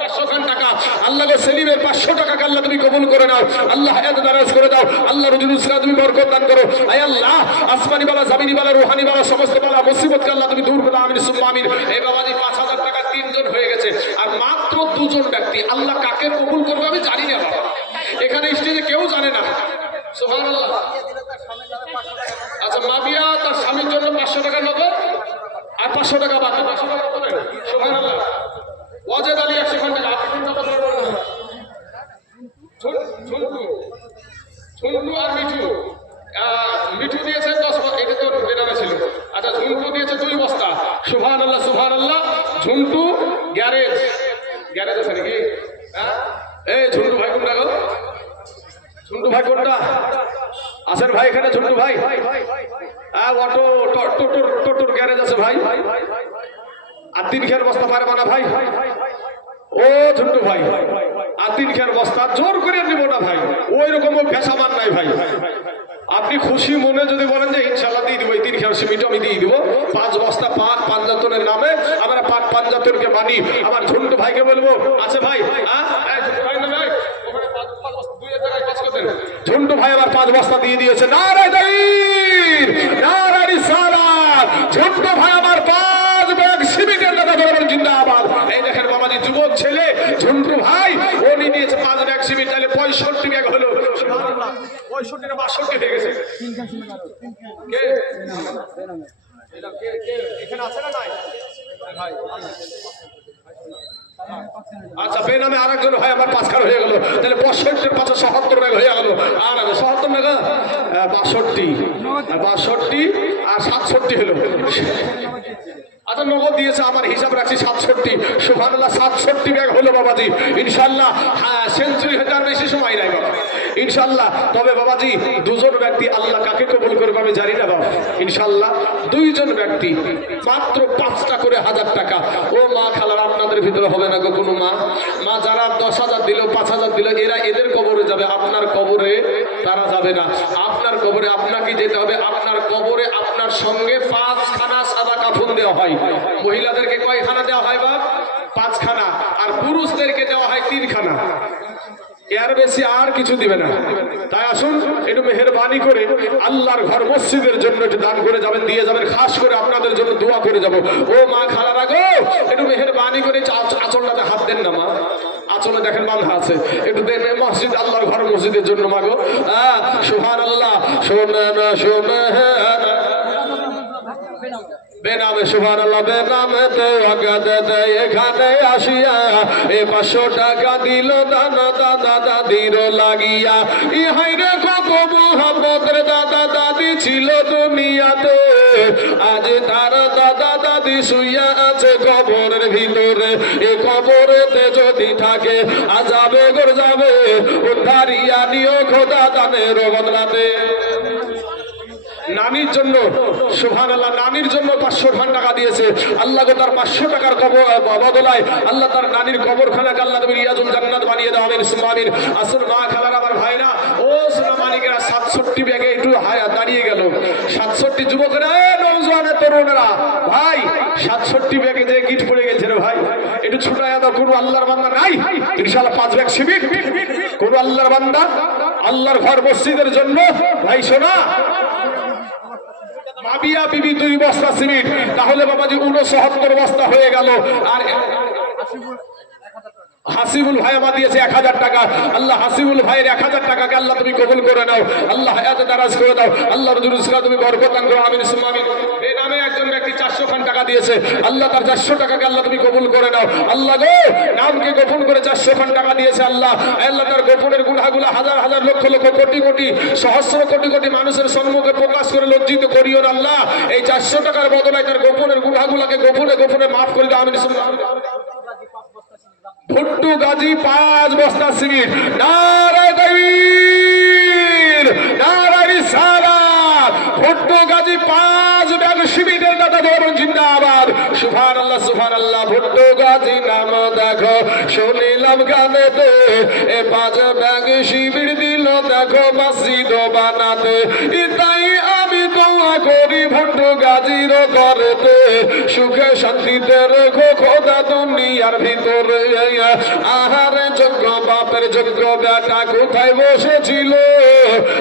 500 খান টাকা, আল্লাহ গো সেলিমের 500 টাকা আল্লাহ তুমি কবুল করে নাও আল্লাহ, হায়াত দারাজ করে দাও আল্লাহ, রুজি রুজগার তুমি বরকত দান করো। আয় আল্লাহ, আসমানি বালা, জামিনি বালা, রুহানি বালা, সমস্ত বালা মুসিবতকে আল্লাহ তুমি দূর করো। আমিন সুম্মা আমিন। এই বাবাজি 5,000 টাকা 3 জন হয়ে গেছে, আর মাত্র 2 জন ব্যক্তি। আল্লাহ কাকে কবুল করবে আমি জানি না বাবা, এখানে স্টেজে কেউ জানে না। সুবহানাল্লাহ। আচ্ছা, মাবিয়া তার স্বামীর জন্য 500 টাকা নগদ আর 500 টাকা বাকি। 500 টাকা বলেন। সুবহানাল্লাহ। ওয়াজেদ আলী 100 টাকা। আপনি কোনটা বলবেন? ঝুন্টু আর মিঠু। মিঠু দিয়েছে 10 বস্তা, এটা তো বেনামে ছিল। আচ্ছা, ঝুন্টু দিয়েছে 2 বস্তা। সুবহানাল্লাহ সুবহানাল্লাহ। ঝুন্টু গ্যারেজ আছে নাকি? এই ঝুন্টু ভাই কোনটা গো? ঝুন্টু ভাই কোনটা আছেন ভাই এখানে? ঝুন্টু ভাই অটো টোটোর গ্যারেজ আছে ভাই। আর 3 খের বস্তা পারবে না ভাই? ও ঝুন্টু ভাই, আর 3 খের বস্তা জোর করে নিব না ভাই, ওই রকম ভেসামান নাই ভাই। আপনি খুশি মনে যদি বলেন যে ইনশাল্লাহ দিয়ে দিব, এই 3 খের সিমেন্ট আমি দিয়ে দিব। 5 বস্তা পাক পাঞ্জাতনের নামে আমরা পাক পাঞ্জাতনকে মানি। আমার ঝুন্টু ভাইকে বলবো, আছে ভাই? ঝুন্টু ভাই আবার 5 বস্তা দিয়ে দিয়েছে। নারে তাকবীর, নারে রিসালাত। ঝুন্টু ভাই আমার 5 ব্যাগ সিমেন্টের কথা বলবেন জিন্দাবাদ। এই দেখেন বাবাজি, যুবক ছেলে ঝুন্টু ভাই, উনি নিয়েছে 5 ব্যাগ সিমেন্ট, তাহলে 65 ব্যাগ হলো। সুবহানাল্লাহ। 65 না 62 হয়ে গেছে। কে এখানে আছে না নাই ভাই? আচ্ছা, বেনামে আরেকজন ভাই আমার 5 খান হয়ে গেল, তাহলে 65 5 77 ব্যাগ হয়ে গেল। আর 77 টাকা 62 আর 67 হলো। আচ্ছা, নগদ দিয়েছে, আমার হিসাব রাখছি 67। সুবহানাল্লাহ, 67 ব্যাগ হলো বাবাজি। ইনশাআল্লাহ সেঞ্চুরি হতে আর বেশি সময় নাই বাবা, ইনশাআল্লাহ। তবে বাবাজি 2 জন ব্যক্তি আল্লাহ কাকে কবুল করবে আমি জানি না বাবা। ইনশাআল্লাহ 2 জন ব্যক্তি মাত্র 5টা করে 1000 টাকা। ও মা খালার, আপনাদের ভিতরে হবে না গো কোনো মা যারা 10,000 দিল, 5,000 দিল, এদের কবরে যাবে, আপনার কবরে তারা যাবে না। আপনার কবরে আপনাকে যেতে হবে। আপনার কবরে আপনার সঙ্গে 5 খানা সাদা কাফন দেওয়া হয়। মহিলাদেরকে কয়খানা দেওয়া হয় বা? 5 খানা। আর পুরুষদেরকে দেওয়া হয় 3 খানা। এর বেশি আর কিছু দিবে না। তাই আসুন, একটু মেহেরবানি করে আল্লাহর ঘর মসজিদের জন্য একটু দান করে যাবেন, দিয়ে যাবেন। খাস করে আপনাদের জন্য দোয়া করে যাব। ও মা খালারা গো, একটু মেহেরবানি করে আঁচলটাতে হাত দেন না মা। আঁচলে দেখেন বাঁধা আছে, একটু দেন মসজিদ, আল্লাহর ঘর মসজিদের জন্য মাগো। সুবহানাল্লাহ। বেনামে সুবহানাল্লাহ, বেনামে তো এখানে আসিয়া 500 টাকা দিল দাদা দাদির লাগিয়া। ইহাই রে কত মোহাম্মদের দাদা দাদি ছিল দুনিয়াতে, আজ তার দাদা দাদি শুইয়া আছে কবরের ভিতরে। এ কবরেতে যদি থাকে আযাবে গর যাবে, উদ্ধারিয়া নিও খোদা দানের বদলাতে। নানির জন্য সুবহানাল্লাহ, নানির জন্য 500 টাকা দিয়েছে আল্লাহ গো। তার 500 টাকার বদলায় আল্লাহ তার নানির কবরখানাকে আল্লাহ তুমি রিয়াজুল জান্নাত বানিয়ে দাও। আমিন সুম্মা আমিন। আসুন মা খালার, আমার ভাইরা, ও সোনা মানিকেরা, 67 ব্যাগে একটু দাঁড়িয়ে গেল। 67 যুবকেরা, নওজোয়ান তরুণেরা ভাই, 67 ব্যাগে যে গিট পড়ে গেছে রে ভাই, একটু ছুটায়া দাও। কোন আল্লাহর বান্দা নাই? ইনশাআল্লাহ 5 ব্যাগ সিমেন্ট। কোন আল্লাহর বান্দা আল্লাহর ঘর মসজিদের জন্য ভাই শোনা মাবিয়া বিবি 2 বস্তা সিমেন্ট, তাহলে বাবাজি 69 বস্তা হয়ে গেল। আর হাসিবুল ভাই আমার দিয়েছে 1000 টাকা। আল্লাহ হাসিবুল ভাইয়ের 1000 টাকাকে আল্লাহ তুমি কবুল করে নাও। আল্লাহ হায়াত দারাজ করে দাও। আল্লাহ রুজুরুজকা তুমি বরকত দান করো। আমিন সুম্মা আমিন। এই নামে একজন ব্যক্তি 400 খান টাকা দিয়েছে। আল্লাহ তার 400 টাকাকে আল্লাহ তুমি কবুল করে নাও। আল্লাহ গো, নামকে গোপন করে 400 খান টাকা দিয়েছে আল্লাহ। আল্লাহ তার গোপনের গুনাহগুলো হাজার হাজার লক্ষ লক্ষ কোটি কোটি সহস্র কোটি কোটি মানুষের সম্মুখে প্রকাশ করে লজ্জিত করিও না আল্লাহ। এই 400 টাকার বদলায় তার গোপনের গুনাহগুলোকে গোপনে গোপনে মাফ করে দাও। আমিন সুম্মা আমিন। ভুট্টু গাজী 5 বস্তা সিমেন্ট। নারে তাকবীর, নারে রিসালাত। ভুট্টু গাজী 5 ব্যাগ সিমেন্টের দাদা বলুন জিন্দাবাদ। সুবহানাল্লাহ সুবহানাল্লাহ। ভুট্টু গাজী নাম দেখো শুনিলাম গানেতে, 5 ব্যাগ সিমেন্ট দিল দেখো মসজিদ বানাতে। তাই আমি দোয়া করি ভুট্টু গাজীর ঘরেতে, সুখে শান্তিতে রেখো খোদা দুনিয়ার ভিতরে। আহারে যোগ্য বাপের যোগ্য বেটা কোথায় বসেছিল,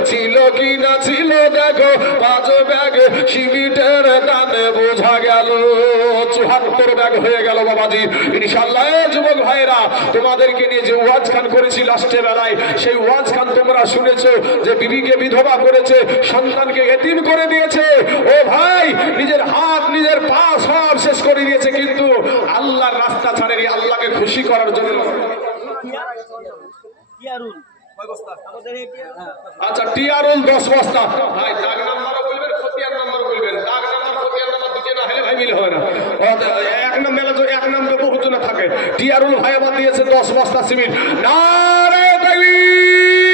ছিল কি না ছিল দেখো 5 ব্যাগ সিমিটের দানে বোঝা গেল 74 ব্যাগ হয়ে গেল বাবাজি। ইনশাআল্লাহ যুবক ভাইরা তোমাদেরকে নিয়ে যে ওয়াজ খান করেছি লাস্টের বেলায়, সেই ওয়াজ খান তোমরা শুনেছো যে বিবিকে বিধবা করেছে, সন্তানকে এতিম করে দিয়েছে। ও ভাই, নিজের হাত নিজের পা সব শেষ করে দিয়েছে, কিন্তু আল্লাহর রাস্তা ছাড়েনি আল্লাহকে খুশি করার জন্য। আচ্ছা, টিয়ারুল 10 বস্তা। ভাই দাগ নাম্বারও বলবেন, খতিয়ান নাম্বার বলবেন। দাগ নাম্বার খতিয়ান নাম্বার দুটো না হলে ভাই মিল হবে না। এক নাম্বার বহুত না থাকে। টিয়ারুল ভাই আমার দিয়েছে 10 বস্তা সিমেন্ট। নারে তাকবীর,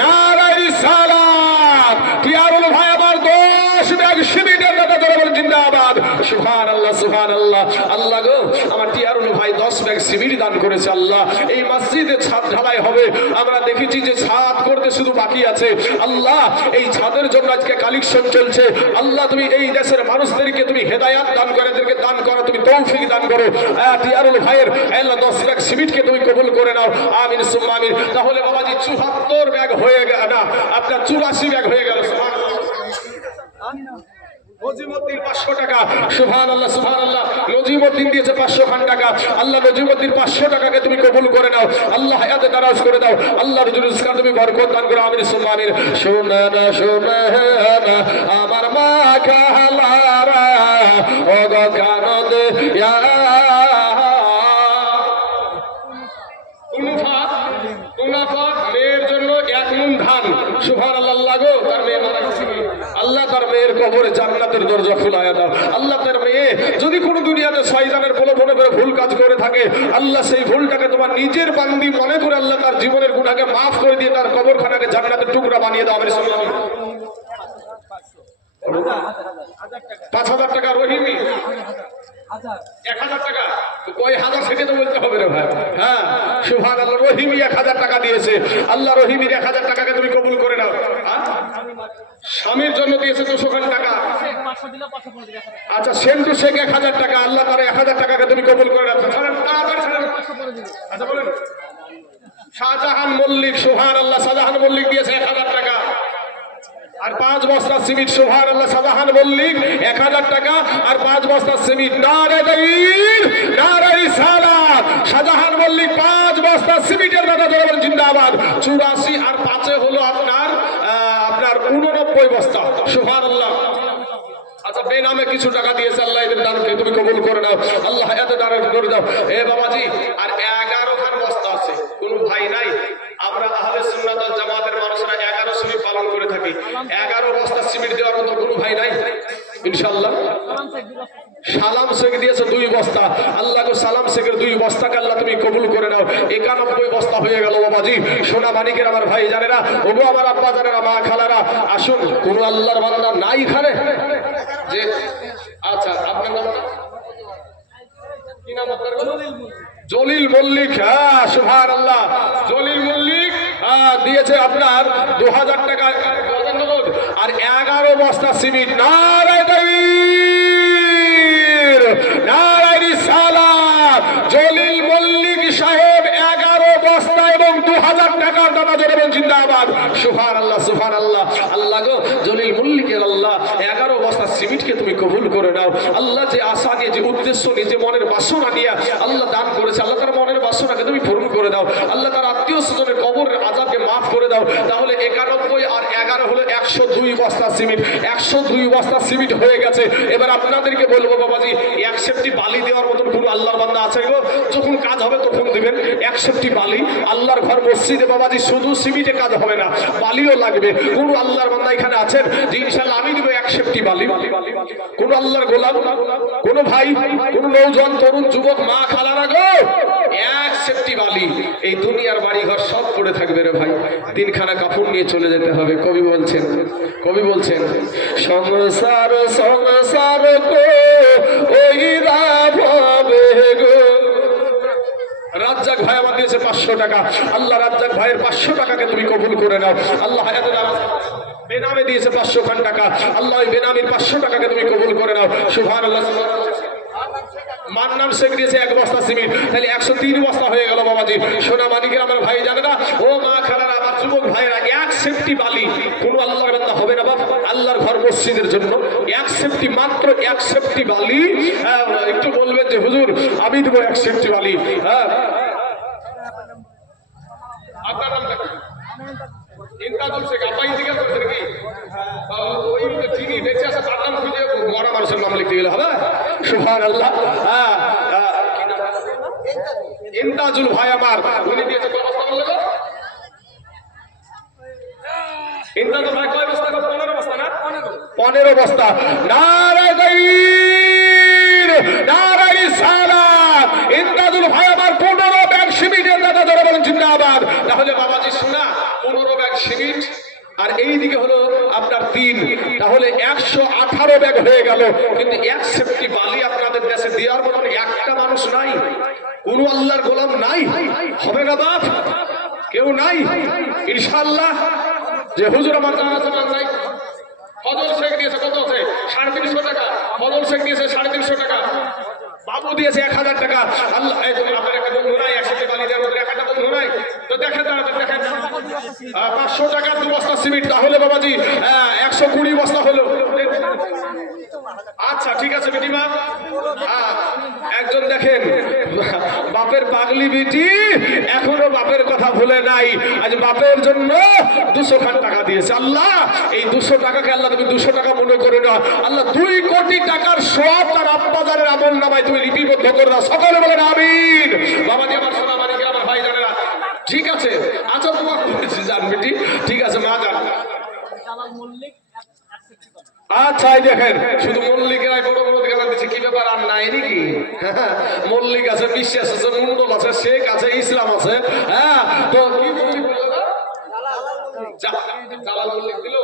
নারে রিসালাত। টিয়ারুল ভাই আমার 10 ব্যাগ সিমেন্টের কথা ধরে বলেন জিন্দাবাদ। সুবহানাল্লাহ সুবহানাল্লাহ। আল্লাহ গো, আমার টিয়ারুল ভাই 10 ব্যাগ সিমেন্ট দান করেছে। আল্লাহ, এই মসজিদে ছাদ ঢালাই হবে, আমরা দেখেছি যে ছাদ করতে শুধু বাকি আছে। আল্লাহ, এই ছাদের জন্য আজকে কালেকশন চলছে। আল্লাহ, তুমি এই দেশের মানুষদেরকে তুমি হেদায়াত দান করে, এদেরকে দান করো, তুমি তৌফিক দান করো। টিয়ারুল ভাইয়ের আল্লাহ 10 ব্যাগ সিমেন্টকে তুমি কবুল করে নাও, আমিন সুম্মা আমিন। তাহলে বাবাজি 74 ব্যাগ হয়ে গেল, না আপনার 84 ব্যাগ হয়ে গেল। সুবহানাল্লাহ। নজিমউদ্দিন 500 টাকা। সুবহানাল্লাহ সুবহানাল্লাহ। নজিমউদ্দিন দিয়েছে 500 খান টাকা। আল্লাহ নজিমউদ্দিন 500 টাকাকে তুমি কবুল করে নাও, আল্লাহ হায়াতে দারাজ করে দাও, আল্লাহর রিজকার তুমি বরকত দান করো, আমিন সুম্মা আমিন। শোনা না শোনা না আমার মা খালারা, ও গো কানদে ইয়া মেয়ের জন্য 1 মুন ধান। সুবহানাল্লাহ। আল্লাহ গো, তার মেয়ে মারা গেছে, আল্লাহ তার মেয়ের কবরে জান্নাতের দরজা খোলায়া দাও। আল্লাহ, তার মেয়ে যদি কোনো দুনিয়াতে শয়তানের প্রলোভনে করে ভুল কাজ করে থাকে, আল্লাহ সেই ভুলটাকে তোমার নিজের বান্দি মনে করে আল্লাহ তার জীবনের গুনাহকে মাফ করে দিয়ে তার কবরখানাকে জান্নাতের টুকরা বানিয়ে দাও। আমির সাল্লাল্লাহু আলাইহি ওয়াসাল্লাম। 5000 টাকা রহিমি, 1000 টাকা কয় হাজার সেটা তো বলতে হবে রে ভাই। হ্যাঁ, সুবহানাল্লাহ। রহিমি 1000 টাকা দিয়েছে। আল্লাহ রহিমির 1000 টাকাকে তুমি কবুল করে নাও। স্বামীর জন্য দিয়েছে 200 টাকা। আচ্ছা, সেন্টু শেখ 1000 টাকা। আল্লাহ তার 1000 টাকাকে তুমি কবুল করে নাও। আচ্ছা বলেন। শাহজাহান মল্লিক, সুবহানাল্লাহ, শাহজাহান মল্লিক দিয়েছে 1000 টাকা আর 5 বস্তা সিমেন্ট। সুবহানাল্লাহ, শাহজাহান মল্লিক 1000 টাকা আর 5 বস্তা সিমেন্ট। নারে তাকবীর, নারে রিসালাত। শাহজাহান মল্লিক 5 বস্তা সিমেন্টের কথা ধরে বলেন জিন্দাবাদ। 84 আর 5 হলো আপনার 89 বস্তা। সুবহানাল্লাহ। আচ্ছা, বেনামে কিছু টাকা দিয়েছে, আল্লাহ এদের দানকে তুমি কবুল করে নাও, আল্লাহ হায়াতে দান করে দাও। এ বাবাজি, আর 11 খান বস্তা আছে। কোন ভাই নাই? আমরা আহলে সুন্নাত ওয়াল জামাতের মানুষরা 11 শরীফ পালন করে থাকি। 11 বস্তা সিমেন্ট দেওয়ার মতো কোনো ভাই নাই ইনশাআল্লাহ। সালাম শেখ দিয়েছে 2 বস্তা। আল্লাহ গো, সালাম শেখের 2 বস্তাকে আল্লাহ তুমি কবুল করে নাও। 91 বস্তা হয়ে গেল বাবাজি। সোনা মানিকের আমার ভাই জানেরা, ওগো আমার আব্বা জানেরা, মা খালারা, আসুন। কোন আল্লাহর বান্দা নাই এখানে যে, আচ্ছা আপনার নাম কি? নাম আপনার? জলিল মল্লিক। হ্যাঁ, সুবহানাল্লাহ। জলিল মল্লিক দিয়েছে আপনার 2000 টাকা আর 11 বস্তা সিমেন্ট। নারে তাকবীর, নারে রিসালাত। জলিল মল্লিক সাহেব 11 বস্তা এবং 2000 টাকার দানা জোরে জিন্দাবাদ। সুবহানাল্লাহ সুবহানাল্লাহ। আল্লাহ গো, জলিল মল্লিকের আল্লাহ 11 বস্তা সিমেন্টকে তুমি কবুল করে নাও। আল্লাহ যে আশা নিয়ে, যে উদ্দেশ্য নিয়ে, যে মনের বাসনা নিয়ে আল্লাহ দান করেছে, আল্লাহ তার মনের বাসনাকে তুমি পূরণ করে দাও। আল্লাহ তার আত্মীয় স্বজনের কবরের আযাবকে মাফ করে দাও। তাহলে 91 আর 11 হলো 102 বস্তা সিমেন্ট। 102 বস্তা সিমেন্ট হয়ে গেছে। এবার আপনাদেরকে বলবো বাবাজি, 1 সেফটি বালি দেওয়ার মতন কোন আল্লাহর বান্দা আছে গো? যখন কাজ হবে তখন দিবেন 1 সেফটি বালি। আল্লাহর ঘর মসজিদে বাবাজি শুধু সিমেন্টে কাজ হবে না, বালিও লাগবে। কোন আল্লাহর বান্দা এখানে আছেন যে ইনশাআল্লাহ আমি দিব 1 সেফটি বালি? কোন আল্লাহর গোলাম, কোন ভাই, কোন নওজোয়ান, তরুণ, যুবক, মা খালারা গো, 1 সেফটি বালি। এই দুনিয়ার বাড়ি ঘর সব পড়ে থাকবে রে ভাই, 3খানা কাপড় নিয়ে চলে যেতে হবে। কবি বলছেন সংসার সংসার কো ওই রাভাবে গো। রাজ্জাক ভাই আমার দিয়েছে 500 টাকা। আল্লাহ রাজ্জাক ভাইয়ের 500 টাকাকে তুমি কবুল করে নাও। আল্লাহ হায়াতে দাও। বেনামে দিয়েছে 500 খান টাকা। আল্লাহ ওই বেনামির 500 টাকাকে তুমি কবুল করে নাও। সুবহানাল্লাহ। মান্নান শেখ দিয়েছে 1 বস্তা সিমেন্ট, তাহলে 103 বস্তা হয়ে গেল বাবাজি। সোনা মানিকের আমার ভাই জানে না, ও মা খালারা, আমার যুবক ভাইয়েরা, 1 সেফটি বালি কোন আল্লাহর বান্দা হবে না বাবা। আল্লাহর ঘর মসজিদের জন্য 1 সেফটি, মাত্র 1 সেফটি বালি। একটু বলবেন যে হুজুর আমি দেবো 1 সেফটি বালি। হ্যাঁ, আপনার নামটা কি? ইন্তাজুল শেখ। আপা ইন্তিকাল করেছে নাকি? ওই যিনি বেঁচে আছে তার নাম খুঁজে মরা মানুষের নাম লিখতে গেলে হবে? সুবহানাল্লাহ। ইন্তাজুল ভাই আমার, উনি দিয়েছে কয় বস্তা বললে গো? ইন্তাজুল ভাই কয় বস্তা? 15 বস্তা না? 15 বস্তা। নারায়ে তাকবীর, নারায়ে সালাত। ইন্তাজুল ভাই আমার 15 ব্যাগ সিমেন্টের দাদা ধরে বলেন জিন্দাবাদ। তাহলে বাবাজি শোনা, 15 ব্যাগ সিমেন্ট আর এই দিকে হলো আপনার 3, তাহলে 118 ব্যাগ হয়ে গেল। কিন্তু 1 সেফটি বালি আপনাদের দেশে দেওয়ার মতন একটা মানুষ নাই, কোন আল্লাহর গোলাম নাই। হবে না বাপ? কেউ নাই ইনশাআল্লাহ। যে হুজুর আমার জানা আছে নাই। ফজল শেখ দিয়েছে কত আছে? 350 টাকা। ফজল শেখ দিয়েছে 350 টাকা। বাবু দিয়েছে 1000 টাকা। আল্লাহ, এই তো আপনার একটা বন্ধু নাই, একসাথে বালি দেওয়ার মধ্যে একটা বন্ধু নাই, তো দেখেন তাড়াতাড়ি দেখেন। 500 টাকা 2 বস্তা সিমেন্ট, তাহলে বাবাজি 120 বস্তা হলো। আচ্ছা ঠিক আছে বেটি মা। একজন দেখেন বাপের পাগলি বেটি এখনো বাপের কথা ভুলে নাই। আজ বাপের জন্য 200 খান টাকা দিয়েছে। আল্লাহ এই 200 টাকাকে আল্লাহ তুমি 200 টাকা মনে করে না। আল্লাহ 2 কোটি টাকার সব তার আব্বাজানের আমল নামায় তুমি লিপিবদ্ধ করে দাও। সকলে বলেন আমিন। বাবাজি আমার সোনা মানিকের আমার ভাই জানেরা, ঠিক আছে? আচ্ছা তোমার করেছি জান বেটি, ঠিক আছে মা জান। আচ্ছা এই দেখেন শুধু মল্লিকের বড় বড় গেলাম দিচ্ছে, কি ব্যাপার আর নাই নাকি? মল্লিক আছে, বিশ্বাস আছে, মন্ডল আছে, শেখ আছে, ইসলাম আছে। হ্যাঁ, তো কি মল্লিক জালাল মল্লিক দিল।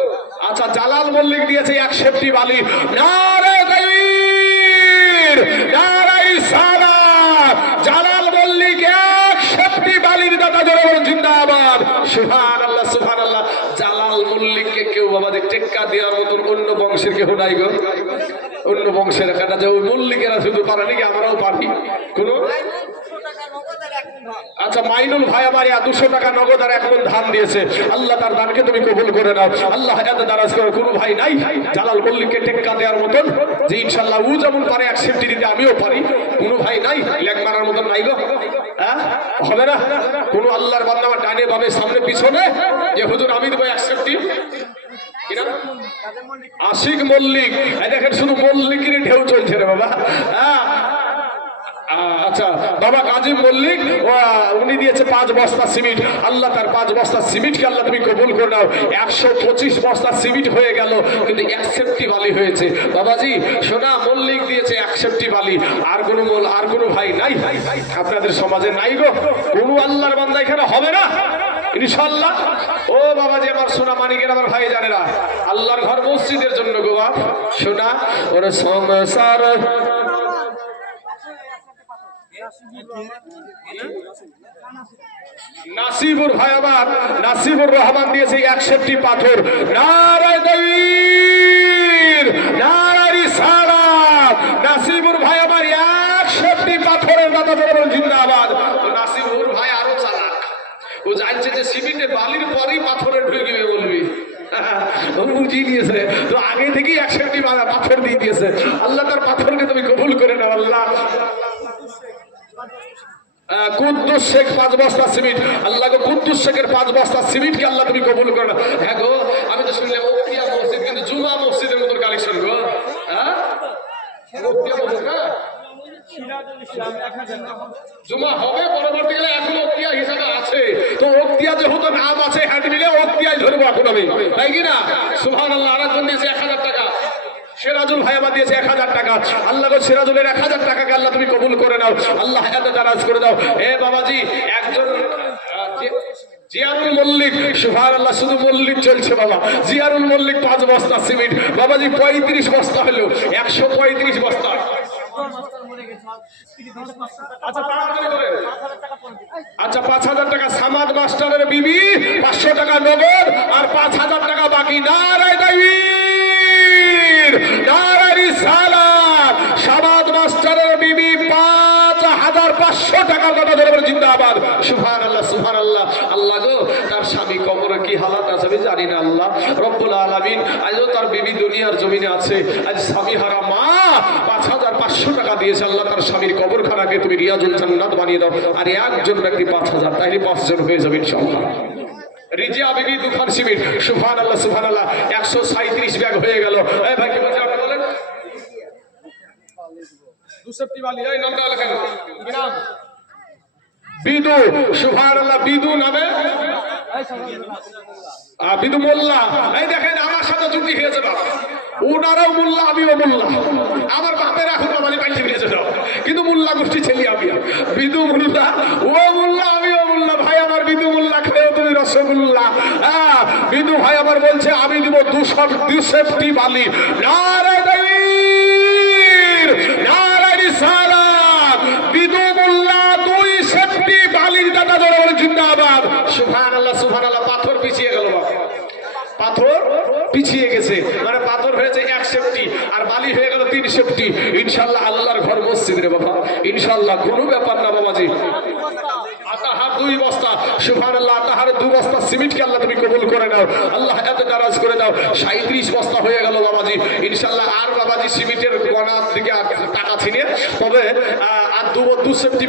আচ্ছা জালাল মল্লিক দিয়েছে 1 সেফটি বালি। নারায়ে তাকবীর, নারায়ে সালাত। জালাল মল্লিক 1 সেফটি বালির দাতা জোরে বলুন জিন্দাবাদ। সুবহানাল্লাহ, সুবহানাল্লাহ। জালাল মল্লিককে কেউ বাবাদের টেক্কা দেওয়ার মতন অন্য বংশের কেউ নাই গো। অন্য বংশের একটা যে ওই মল্লিকেরা শুধু পারে নাকি, আমরাও পারি কোন? আচ্ছা মাইনুল ভাই আমার 200 টাকা নগদ আর 1 মণ ধান দিয়েছে। আল্লাহ তার দানকে তুমি কবুল করে নাও। আল্লাহ হায়াতে দারাজ করে। কোনো ভাই নাই জালাল মল্লিককে টেক্কা দেওয়ার মতন যে ইনশাআল্লাহ ও যেমন পারে 1 সেফটি দিতে আমিও পারি? কোনো ভাই নাই লেগ মারার মতন নাই গো? হ্যাঁ, হবে না? কোন আল্লাহর বান্দা আমার ডানে বামে সামনে পিছনে যে হুজুর আমি দেবো 1 সেফটি? আশিক মল্লিক, দেখেন শুধু মল্লিকের ঢেউ চলছে রে বাবা। হ্যাঁ, আচ্ছা বাবা কাজী মল্লিক উনি দিয়েছে 5 বস্তা সিমেন্ট। আল্লাহ তার 5 বস্তা সিমেন্টকে আল্লাহ তুমি কবুল করে নাও। 125 বস্তা সিমেন্ট হয়ে গেল, কিন্তু 1 সেফটি বালি হয়েছে। বাবাজি সোনা মল্লিক দিয়েছে 1 সেফটি বালি। আর কোনো ভাই নাই আপনাদের সমাজে? নাই গো। কোন আল্লাহর বান্দা এখানে হবে না ইনশাআল্লাহ। ও বাবাজি আমার সোনা মানিকের আমার ভাই জানেরা, আল্লাহর ঘর মসজিদের জন্য গো বাপ সোনা ওরে সংসার। নাসিবুর ভাই আমার, নাসিবুর রহমান দিয়েছে 1 সেফটি পাথর। নারায়ে তাকবীর, নারায়ে সালাত। নাসিবুর ভাই আমার 1 সেফটি পাথরের দাতা বলুন জিন্দাবাদ। নাসিবুর ভাই আরো চালাক, ও জানছে যে সিমেন্টে বালির পরেই পাথরে ঢুকবে বলবি, বুঝিয়ে দিয়েছে তো আগে থেকেই 1 সেফটি পাথর দিয়ে দিয়েছে। আল্লাহ তার পাথরকে তুমি কবুল করে নাও। আল্লাহ কুদ্দুস শেখ 5 বস্তা সিমেন্ট। আল্লাহ গো কুদ্দুস শেখের 5 বস্তা সিমেন্টকে আল্লাহ তুমি কবুল করো। হ্যাঁ গো, আমি তো শুনলাম ওকিয়া মসজিদ কিন্তু জুমা মসজিদের মতো কালেকশন গো। হ্যাঁ, ওকিয়া মসজিদ না জুমা হবে পরবর্তীকালে, এখন ওকিয়া হিসাবে আছে। তো ওকিয়া যেহেতু নাম আছে হ্যান্ড মিলে ওকিয়াই ধরবো এখন আমি, তাই কি না? সুবহানাল্লাহ। আরেকজন দিয়েছে 1000 টাকা। সিরাজুল ভাই আমার দিয়েছে 1000 টাকা। আল্লাহ গো সিরাজুলের 1000 টাকাকে আল্লাহ তুমি কবুল করে নাও। আল্লাহ হায়াতে দারাজ করে দাও। এ বাবাজি একজন জিয়ারুল মল্লিক, সুবহানাল্লাহ, শুধু মল্লিক চলছে বাবা। জিয়ারুল মল্লিক 5 বস্তা সিমেন্ট। বাবাজি 35 বস্তা হলো, 135 বস্তা। আচ্ছা তাড়াতাড়ি বলেন। আচ্ছা ৫,০০০ টাকা সামাদ মাস্টারের বিবি, ৫০০ টাকা নগদ আর ৫,০০০ টাকা বাকি। নারায়ে তাকবীর, নারায়ে রিসালাত। সামাদ মাস্টারের বিবি ৫,৫০০ টাকার কথা ধরে বলে জিন্দাবাদ। সুবহানাল্লাহ সুবহানাল্লাহ। আল্লাহ গো, তার স্বামী কবরে কি হালাত আছে আমি জানি না। আল্লাহ রব্বুল আলামিন আজও তার বিবি দুনিয়ার জমিনে আছে। আজ স্বামী হারা মা ৫,৫০০ টাকা দিয়েছে। আল্লাহ তার স্বামীর কবরখানাকে তুমি রিয়াজুল জান্নাত বানিয়ে দাও। আর একজন ব্যক্তি ৫,০০০, তাইলে ৫ জন হয়ে যাবে ইনশাআল্লাহ। রিজিয়া বিবি দুখান শিবির। সুবহানাল্লাহ সুবহানাল্লাহ। ১৩৭ ব্যাগ হয়ে গেল। এই ভাই কি বলছেন আপনি বলেন? দুসেপ্টি বালি এই নামটা লেখেন। কি নাম? বিদু। সুবহানাল্লাহ। বিদু নামে বিদু মোল্লা। এই দেখেন আমার সাথে জুটি হয়েছে বাপ। ওনারাও মোল্লা, আমিও মোল্লা। আমার বাপের এখন বাবালি পাইছে নিয়েছে যাও, কিন্তু মোল্লা গোষ্ঠী ছেলে আমি। বিদু মোল্লা, ও মোল্লা, আমিও মোল্লা। ভাই আমার বিদু মোল্লা খেয়েও তুমি রসগোল্লা। হ্যাঁ, বিদু ভাই আমার বলছে আমি দিব 250 বালি। নারায়ে তাকবীর, নারায়ে রিসালাত। বিদু মোল্লা 250 বালির দাদা ধরে বলে জিন্দাবাদ। সুবহানাল্লাহ সুবহানাল্লাহ। পাথর পিছিয়ে গেল বাবা, পাথর পিছিয়ে গেছে। মানে পাথর হয়েছে 1 আর বালি হয়ে গেল 3 ইনশাআল্লাহ আল্লাহর ঘর মসজিদ রে বাবা। ইনশাআল্লাহ কোনো ব্যাপার না বাবাজি। আতাহার 2 বস্তা। সুবহানাল্লাহ। আতাহার 2 বস্তা সিমেন্টকে আল্লাহ তুমি কবুল করে নাও। আল্লাহ এত নারাজ করে দাও। 37 বস্তা হয়ে গেল বাবাজি। ইনশাআল্লাহ আর বাবাজি সিমেন্টের কোনার দিকে টাকা ছিনে, তবে আর 250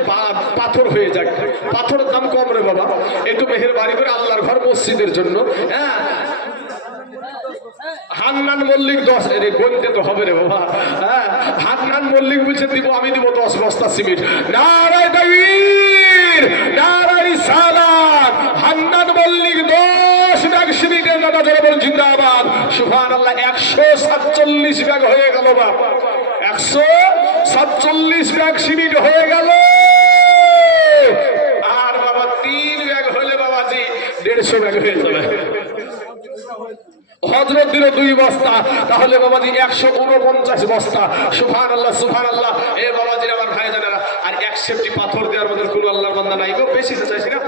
পাথর হয়ে যায়। পাথরের দাম কম রে বাবা, একটু মেহেরবানি করে আল্লাহর ঘর মসজিদের জন্য। হ্যাঁ, হান্নান মল্লিক 10, এর গণতে তো হবে রে বাবা। হ্যাঁ, হান্নান মল্লিক বলছে দিব, আমি দিব 10 বস্তা সিমেন্ট। নারায়ে তাকবীর, নারায়ে রিসালাত। হান্নান মল্লিক 10 ব্যাগ সিমেন্টের দাদা ধরে বল জিন্দাবাদ। সুবহানাল্লাহ। 147 ব্যাগ হয়ে গেল বাপ। 147 ব্যাগ সিমেন্ট হয়ে গেল। আর বাবা 3 ব্যাগ হলে বাবাজি 150 ব্যাগ হয়ে যাবে। হযরত দিল 2 বস্তা, তাহলে বাবাজি 149 বস্তা। সুবহানাল্লাহ সুবহানাল্লাহ। এ বাবাজি আমার ভাই জানেরা, আর 1 পাথর দেওয়ার মতো কোন আল্লাহর বান্দা নাই গো। বেশি তো চাইছি না।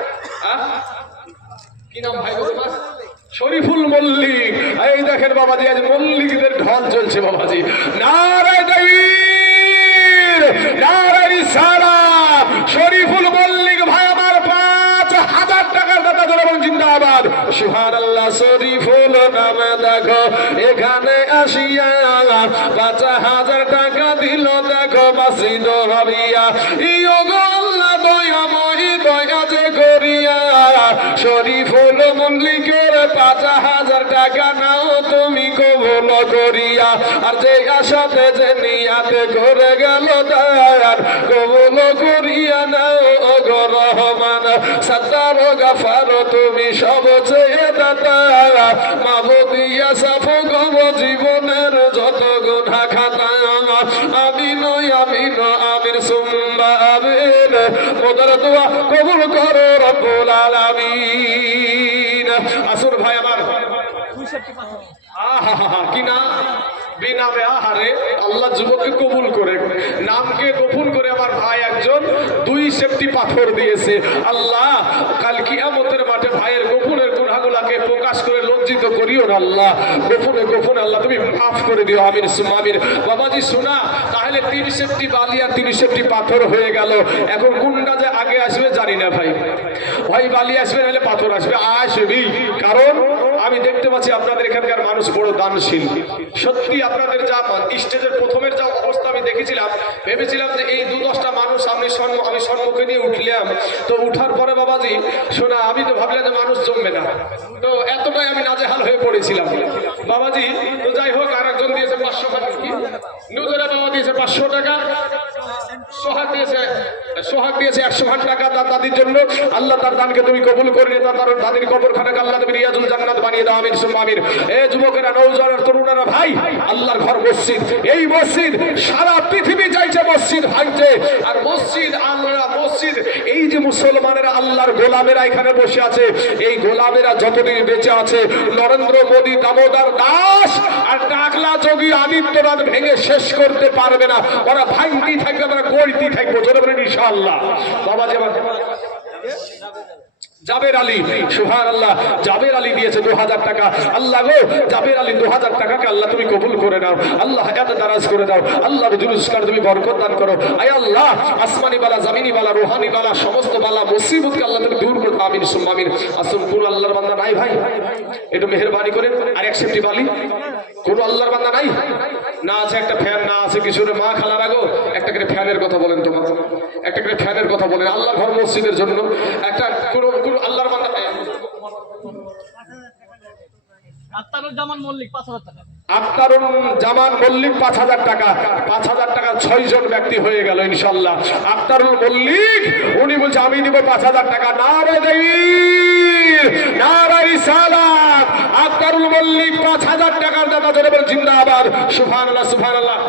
কি নাম ভাই গো তোমার? শরীফুল মল্লিক। এই দেখেন বাবাজি, আজ মল্লিকদের ঢল চলছে বাবাজি। নারায়ে তাকবীর, নারায়ে রিসালাত। শরীফুল মল্লিক ভাই আমার 5,000 টাকার দাতা ধরে বল জিন্দাবাদ। সুবহানাল্লাহ। শরীফুল নামে দেখো এখানে আসিয়া 5,000 টাকা দিল। দেখো মসজিদ ভাবিয়া, ইয়ো গো আল্লাহ দয়াময় দয়া যে করিয়া। শরীফুল মল্লিকের 5,000 টাকা নাও তুমি কবুল করিয়া। আর যে আশাতে যে নিয়াতে করে গেল দায়ার, কবুল করিয়া নাও ওগো রহমান। সত্তার গাফার তুমি সব চেয়ে দাতা। মাবুদিয়া সাফ গো জীবনের যত গুনাহ খাতা। আমিন আমিন আমিন সুম্মা আমিন। মোদের দোয়া কবুল করো রব্বুল আলামিন। আসুন ভাই আমার। আহা কি না বেনামে। আহারে আল্লাহ যুবককে কবুল করে, নামকে গোপন করে আমার ভাই একজন 2 পাথর দিয়েছে। আল্লাহ কাল কিয়ামতের মাঠে ভাইয়ের গোপনের গুনাহগুলোকে প্রকাশ করে লজ্জিত করিও না আল্লাহ। গোপনে গোপনে আল্লাহ তুমি মাফ করে দিও। আমিন সুম্মা আমিন। বাবাজি শোনা, তাহলে 3 বালি আর 3 পাথর হয়ে গেল। এখন কোনটা যে আগে আসবে জানি না ভাই। হয় বালি আসবে নাহলে পাথর আসবে। আসবেই, কারণ আমি দেখতে পাচ্ছি আপনাদের এখানকার মানুষ বড় দানশীল। সত্যি আপনাদের যা স্টেজের প্রথমের যা অবস্থা আমি দেখেছিলাম, ভেবেছিলাম যে এই 2-10টা মানুষ আমি সম্মুখে নিয়ে উঠলাম। তো উঠার পরে বাবাজি শোনা, আমি তো ভাবলাম যে মানুষ জমবে না। তো এতটাই আমি নাজেহাল হয়ে পড়েছিলাম বাবাজি। তো যাই হোক, আর একজন দিয়েছে 500 টাকা। নুজরা বাবা দিয়েছে 500 টাকা। সোহাগ দিয়েছে সোহাগ দিয়েছে 100 টাকা তার দাদির জন্য। আল্লাহ তার দানকে তুমি কবুল করে নিয়ে তার দাদির কবরখানাকে আল্লাহ তুমি রিয়াজুল জান্নাত বানিয়ে দাও, আমিন সুম্মা আমিন। এ যুবকেরা, নওজওয়ান তরুণেরা, ভাই, আল্লাহর ঘর মসজিদ, এই মসজিদ সারা পৃথিবী চাইছে মসজিদ ভাঙছে। আর মসজিদ, আল্লাহ মসজিদ, এই যে মুসলমানেরা আল্লাহর গোলামেরা এখানে বসে আছে, এই গোলামেরা যতদিন বেঁচে আছে নরেন্দ্র মোদী, দামোদর দাস আর টাকলা যোগী আদিত্যনাথ ভেঙে শেষ করতে পারবে না। ওরা ভাঙতেই থাকবে, আমরা গড়তেই থাকবো, জোরে বলেন ইনশাআল্লাহ। বাবা যে জাবের আলী, সুবহানাল্লাহ, জাবের আলী দিয়েছে 2000 টাকা। আল্লাহ গো, জাবের আলী 2000 টাকাকে আল্লাহ তুমি কবুল করে নাও, আল্লাহ হায়াতে দারাজ করে দাও, আল্লাহ জুলুসকার তুমি বরকত দান করো। আয় আল্লাহ, আসমানি বালা, জমিনি বালা, রুহানি বালা, সমস্ত বালা মুসিবতকে আল্লাহ তুমি দূর করে দাও, আমিন সুম্মা আমিন। আসুন, কোন আল্লাহর বান্দা নাই ভাই? একটু মেহেরবানি করে আর 1 বালি। কোন আল্লাহর বান্দা নাই? না আছে একটা ফ্যান, না আছে কিছু। মা খালার আগো একটা করে ফ্যানের কথা বলেন, তোমার একটা করে ফ্যানের কথা বলেন আল্লাহ ঘর মসজিদের জন্য। একটা কোন আল্লাহর বান্দা আক্তারুল জামান মল্লিক 5000 টাকা। আক্তারুল জামান মল্লিক 5000 টাকা। 5000 টাকা 6 জন ব্যক্তি হয়ে গেল ইনশাআল্লাহ। আক্তারুল মল্লিক উনি বলছে আমি দিব 5000 টাকা। নারে তাকবীর, নারে রিসালাত। আক্তারুল মল্লিক 5000 টাকার দাতা, জোরে বলেন জিন্দাবাদ। সুবহানাল্লাহ, সুবহানাল্লাহ।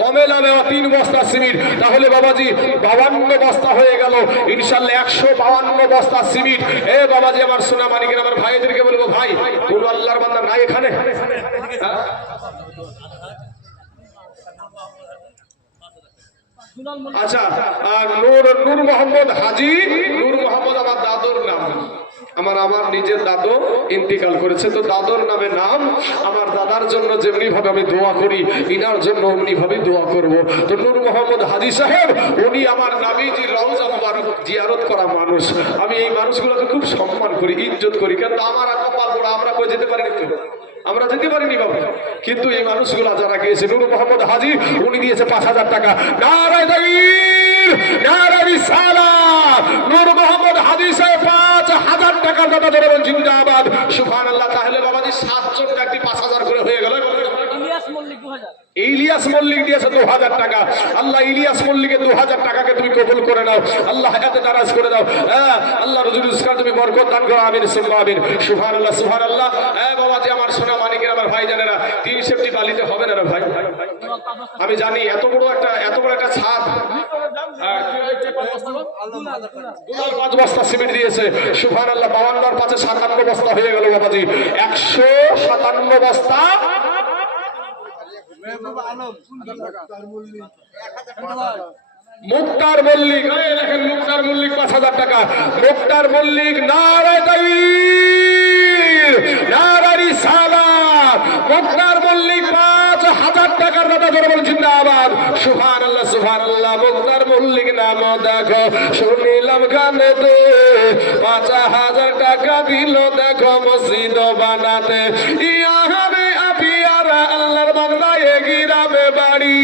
কমে নামে 3 বস্তা সিমেন্ট, তাহলে বাবাজি 52 বস্তা হয়ে গেল ইনশাআল্লাহ। 152 বস্তা সিমেন্ট। এ বাবাজি, আমার সোনা মানিকের, আমার ভাইদেরকে বলবো, ভাই কোন আল্লাহর বান্দা নাই এখানে? আচ্ছা, নূর মোহাম্মদ হাজি, নূর মোহাম্মদ আমার দাদুর নাম। আমার নিজের দাদু ইন্তিকাল করেছে, তো দাদুর নামে নাম। আমার দাদার জন্য যেমনি ভাবে আমি দোয়া করি, ইনার জন্য অমনি ভাবে দোয়া করব। তো নূর মোহাম্মদ হাজি সাহেব, উনি আমার নবীজির রওজা মুবারক জিয়ারত করা মানুষ। আমি এই মানুষগুলোকে খুব সম্মান করি, ইজ্জত করি, কিন্তু আমার কপাল পোড়া, আমরা কই যেতে পারি না, আমরা যেতে পারিনি বাবা। কিন্তু এই মানুষগুলা যারা গিয়েছে, নূর মোহাম্মদ হাজি উনি দিয়েছে 5000 টাকা। নারে তাকবীর, নারে রিসালাত। নূর মোহাম্মদ হাজি সাহেব 5000 টাকার দাতা, জোরে বলেন জিন্দাবাদ। সুবহানাল্লাহ। তাহলে বাবাজি 7 জন ব্যক্তি 5000 করে হয়ে গেল। ইলিয়াস মল্লিক 2000। ইলিয়াস মল্লিক দিয়েছে 2000 টাকা। আল্লাহ ইলিয়াস মল্লিকের 2000 টাকাকে তুমি কবুল করে নাও, আল্লাহ হায়াতে দারাজ করে দাও। আল্লাহ রুজুরুজকার তুমি বরকত দান করো, আমিন সুম্মা আমিন। সুবহানাল্লাহ, সুবহানাল্লাহ। বাবাজি, আমার সোনা মানিকের, আমার ভাই জানেরা, 3 সেফটি বালিতে হবে না রে ভাই। আমি জানি এত বড় একটা ছাদ, 5 বস্তা সিমেন্ট দিয়েছে। সুবহানাল্লাহ। 52 আর 5 57 বস্তা হয়ে গেল বাবাজি। 157 বস্তা। মুক্তার মল্লিক, দেখেন মুক্তার মল্লিক 5000 টাকা। মুক্তার মল্লিক, নারে তাকবীর, নারে রিসালাত। মুক্তার মল্লিক 5000 টাকার দাতা, জোরে বলেন জিন্দাবাদ। সুবহানাল্লাহ, সুবহানাল্লাহ। মুক্তার মল্লিক নাম দেখো, শুনিলাম গানে দে, 5000 টাকা দিল দেখো মসজিদ বানাতে। ইয়ারে আপিয়ারা আল্লাহর বান্দা এ গিরামে বাড়ি,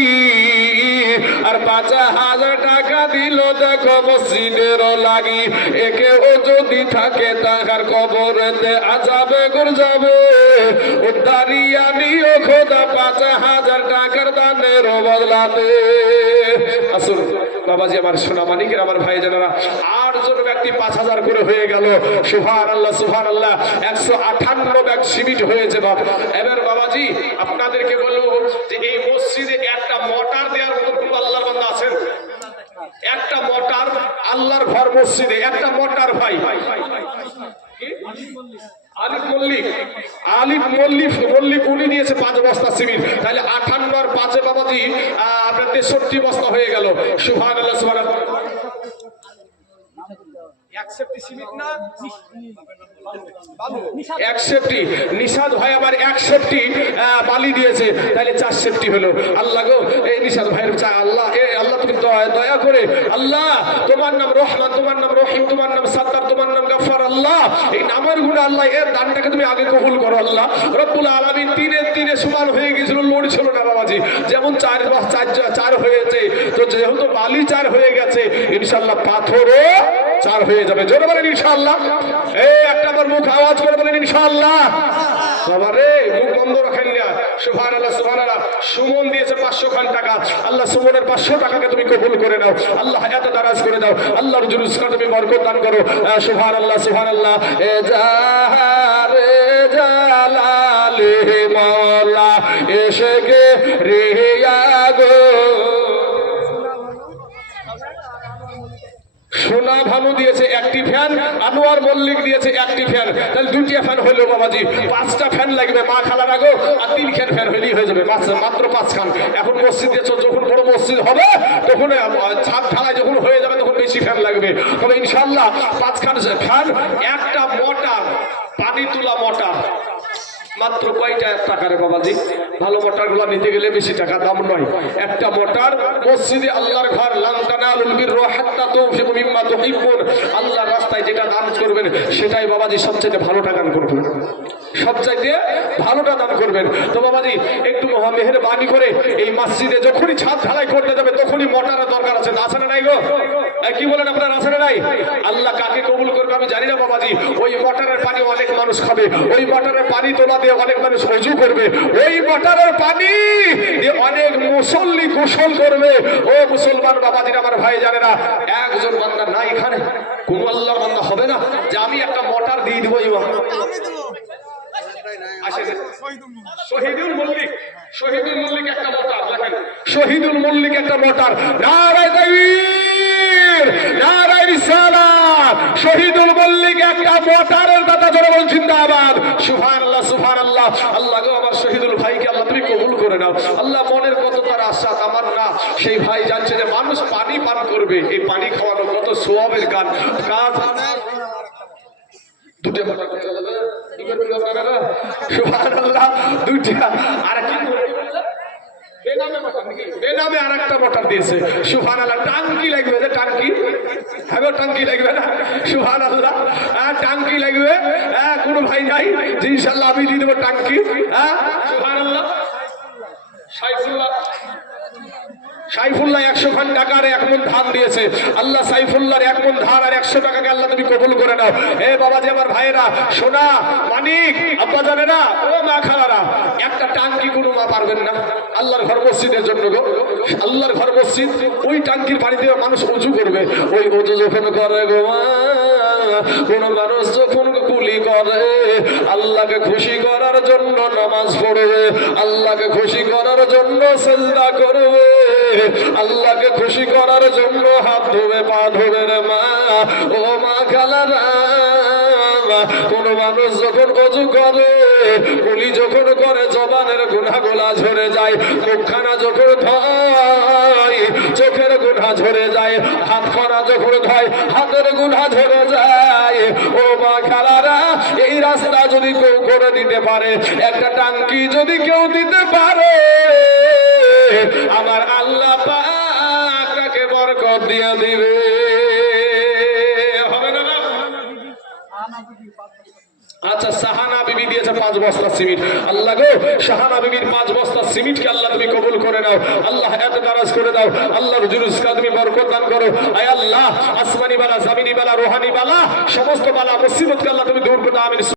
আর 5000 টাকা দিল দেখো মসজিদের লাগি। একে ও যদি থাকে টাকার কবরেতে আজাবে গর যাবে, উদ্ধারিয়া নিও খোদা 5000 টাকার দানের বদলাতে। আসুন বাবাজি, আমার সোনা মানিকের, আমার ভাই জানেরা, 8 জন ব্যক্তি 5000 করে হয়ে গেল। সুবহানাল্লাহ, সুবহানাল্লাহ। 158 ব্যাগ সিমেন্ট হয়েছে বাবা। এবার বাবাজি, আপনাদেরকে বলবো যে এই মসজিদে একটা মোটর দেওয়ার মতো কোন আল্লাহর বান্দা আছেন? একটা মোটর, আল্লাহর ঘর মসজিদে একটা মোটর ভাই। আলিফ মল্লিক উনি দিয়েছে 5 বস্তা সিমেন্ট। তাহলে 58 আর 5 বাবাজি আপনার 63 বস্তা হয়ে গেল। সুবহানাল্লাহ, সুবহানাল্লাহ। 1 সেফটি সিমেন্ট না, 1 সেফটি নিশাদ ভাই আবার 1 সেফটি বালি দিয়েছে, তাহলে 4 সেফটি হলো। আল্লাহ গো, এই নিশাদ ভাইয়ের চা আল্লাহ, আল্লাহ তুমি দয়া করে, আল্লাহ তোমার নাম রহমান, তোমার নাম রহিম, তোমার নাম সাত্তার, তোমার নাম গফফার। আল্লাহ এই নামের গুণে আল্লাহ এর দানটাকে তুমি আগে কবুল করো। আল্লাহ রব্বুল আলামিন 3 সমান হয়ে গিয়েছিল, লোড ছিল না বাবাজি। যেমন 4 হয়েছে, তো যেহেতু বালি 4 হয়ে গেছে, ইনশাআল্লাহ পাথরও 4 হয়ে যাবে। জোরে বলেন ইনশাআল্লাহ। এই একটা আমার মুখ আওয়াজ করে বলেন ইনশাআল্লাহ। বাবারে মুখ বন্ধ রাখেন না, সুবহানাল্লাহ সুবহানাল্লাহ। সুমন দিয়েছে 500 খান টাকা, আল্লাহ সুমনের 500 টাকাকে তুমি কবুল করে নাও, আল্লাহ এত দারাজ করে দাও, আল্লাহর জুলুসকে তুমি বরকত দান করো। সুবহানাল্লাহ সুবহানাল্লাহ। এ জাহারে জালালে মাওলা এসেকে রিয়া গো। সোনা ভানু দিয়েছে একটি ফ্যান, আনোয়ার মল্লিক দিয়েছে একটি ফ্যান, তাহলে 2টি ফ্যান হইলো বাবাজি, 5টা ফ্যান লাগবে মা খালার আগো, আর 3 খান ফ্যান হইলেই হয়ে যাবে, মাত্র 5 খান। এখন মসজিদে যখন বড় মসজিদ হবে তখন ছাদ ঢালাই যখন হয়ে যাবে তখন বেশি ফ্যান লাগবে, তবে ইনশাআল্লাহ 5 খান ফ্যান। একটা মোটর, পানি তোলা মোটর মাত্র কয়টা টাকারে বাবাজি? ভালো মোটরগুলো নিতে গেলে বেশি টাকা দাম নয়। একটা মোটর মসজিদে আল্লাহর ঘর, লান তানালুল বিররা হাত্তা তুনফিকু মিম্মা তুহিব্বুন, আল্লাহর রাস্তায় যেটা দান করবেন সেটাই বাবাজি সবচেয়ে ভালোটা দান করবেন, সবচাইতে ভালোটা দান করবেন। তো বাবাজি একটু মেহেরবানি করে এই মসজিদে যখনই ছাদ ঢালাই করতে যাবে তখনই মোটরের দরকার আছে, আছে না নাই গো? কি বলেন আপনার, আছে না নাই? আল্লাহ কাকে কবুল করবে আমি জানি না বাবাজি। ওই মোটরের পানি অনেক মানুষ খাবে, ওই মোটরের পানি তোলা দিয়ে অনেক মানুষ ওযু করবে, ওই মোটরের পানি দিয়ে অনেক মুসল্লি গোসল করবে। ও মুসলমান বাবাজিরা, আমার ভাই জানে না, একজন বান্দা না এখানে কোন আল্লাহর বান্দা হবে না যে আমি একটা মোটর দিয়ে দিব। শহীদুল মল্লিক, শহীদুল মল্লিক একটা মোটর দেখেন, শহীদুল মল্লিক একটা মোটর। নারায়ে তাকবীর, নারায়ে রিসালাত। শহীদুল মল্লিক একটা মোটরের দাতা, জোরে বলুন জিন্দাবাদ। সুবহানাল্লাহ সুবহানাল্লাহ। আল্লাহ গো আমার শহীদুল ভাইকে আল্লাহ তুমি কবুল করে নাও। আল্লাহ মনের কত তার আশা, আমার না সেই ভাই জানছে যে মানুষ পানি পান করবে, এই পানি খাওয়ানো কত সওয়াবের কাজ। দুটো মোটর সুবহানাল্লাহ, দুইটা। আর কি বেনামে আর একটা মোটর দিয়েছে, সুবহানাল্লাহ। টাঙ্কি লাগবে, টাঙ্কি, হ্যাঁ টাঙ্কি লাগবে না? সুবহানাল্লাহ, টাঙ্কি লাগবে। কোন ভাই নাই যে ইনশাআল্লাহ আমি দিয়ে দেবো টাঙ্কি? সুবহানাল্লাহ। সাইফুল্লাহ 100 খান টাকার 1 মণ ধান দিয়েছে, আল্লাহ সাইফুল্লাহর 1 মণ ধান আর 100 টাকাকে আল্লাহ তুমি কবুল করে নাও। হে বাবাজি, আমার ভাইয়েরা, সোনা মানিক আব্বা জানে না, ও মা খালারা, একটা টাঙ্কি কোনো মা পারবেন না আল্লাহর ঘর মসজিদের জন্য গো। আল্লাহর ঘর মসজিদ, ওই টাঙ্কির পানি দিয়ে মানুষ ওযু করবে। ওই ওযু যখন করে গো মা, কোন মানুষ যখন কুলি করে, আল্লাহকে খুশি করার জন্য নামাজ পড়বে, আল্লাহকে খুশি করার জন্য সিজদা করবে, আল্লাহকে খুশি করার জন্য হাত ধোবে পা ধোবে রে মা। ও মা খালারা, কোন মানুষ যখন ওযু করে, কুলি যখন করে, জবানের গুনাহগুলা ঝরে যায়, মুখখানা যখন ধয় চোখের গুনাহ ঝরে যায়, হাতখানা যখন ধয় হাতের গুনাহ ঝরে যায়। ও মা খালারা, এই রাস্তা যদি কেউ করে দিতে পারে, একটা টাঙ্কি যদি কেউ দিতে পারে, আমার আল্লাহ পাক তাকে বরকত দিয়ে দিবে। হবে না? আচ্ছা, সাহানা বিবি দিয়েছে 5 বস্তা সিমেন্ট। আল্লাহ গো, সাহানা বিবির 5 বস্তা সিমেন্টকে আল্লাহ তুমি কবুল করে নাও, আল্লাহ এত দারাজ করে দাও, আল্লাহর জুলুসকে তুমি বরকত দান করো। আয় আল্লাহ, আসমানি বালা, জমিনি বালা, রুহানি বালা, সমস্ত বালা মুসিবতকে আল্লাহ তুমি দূর করে দাও। আমিন।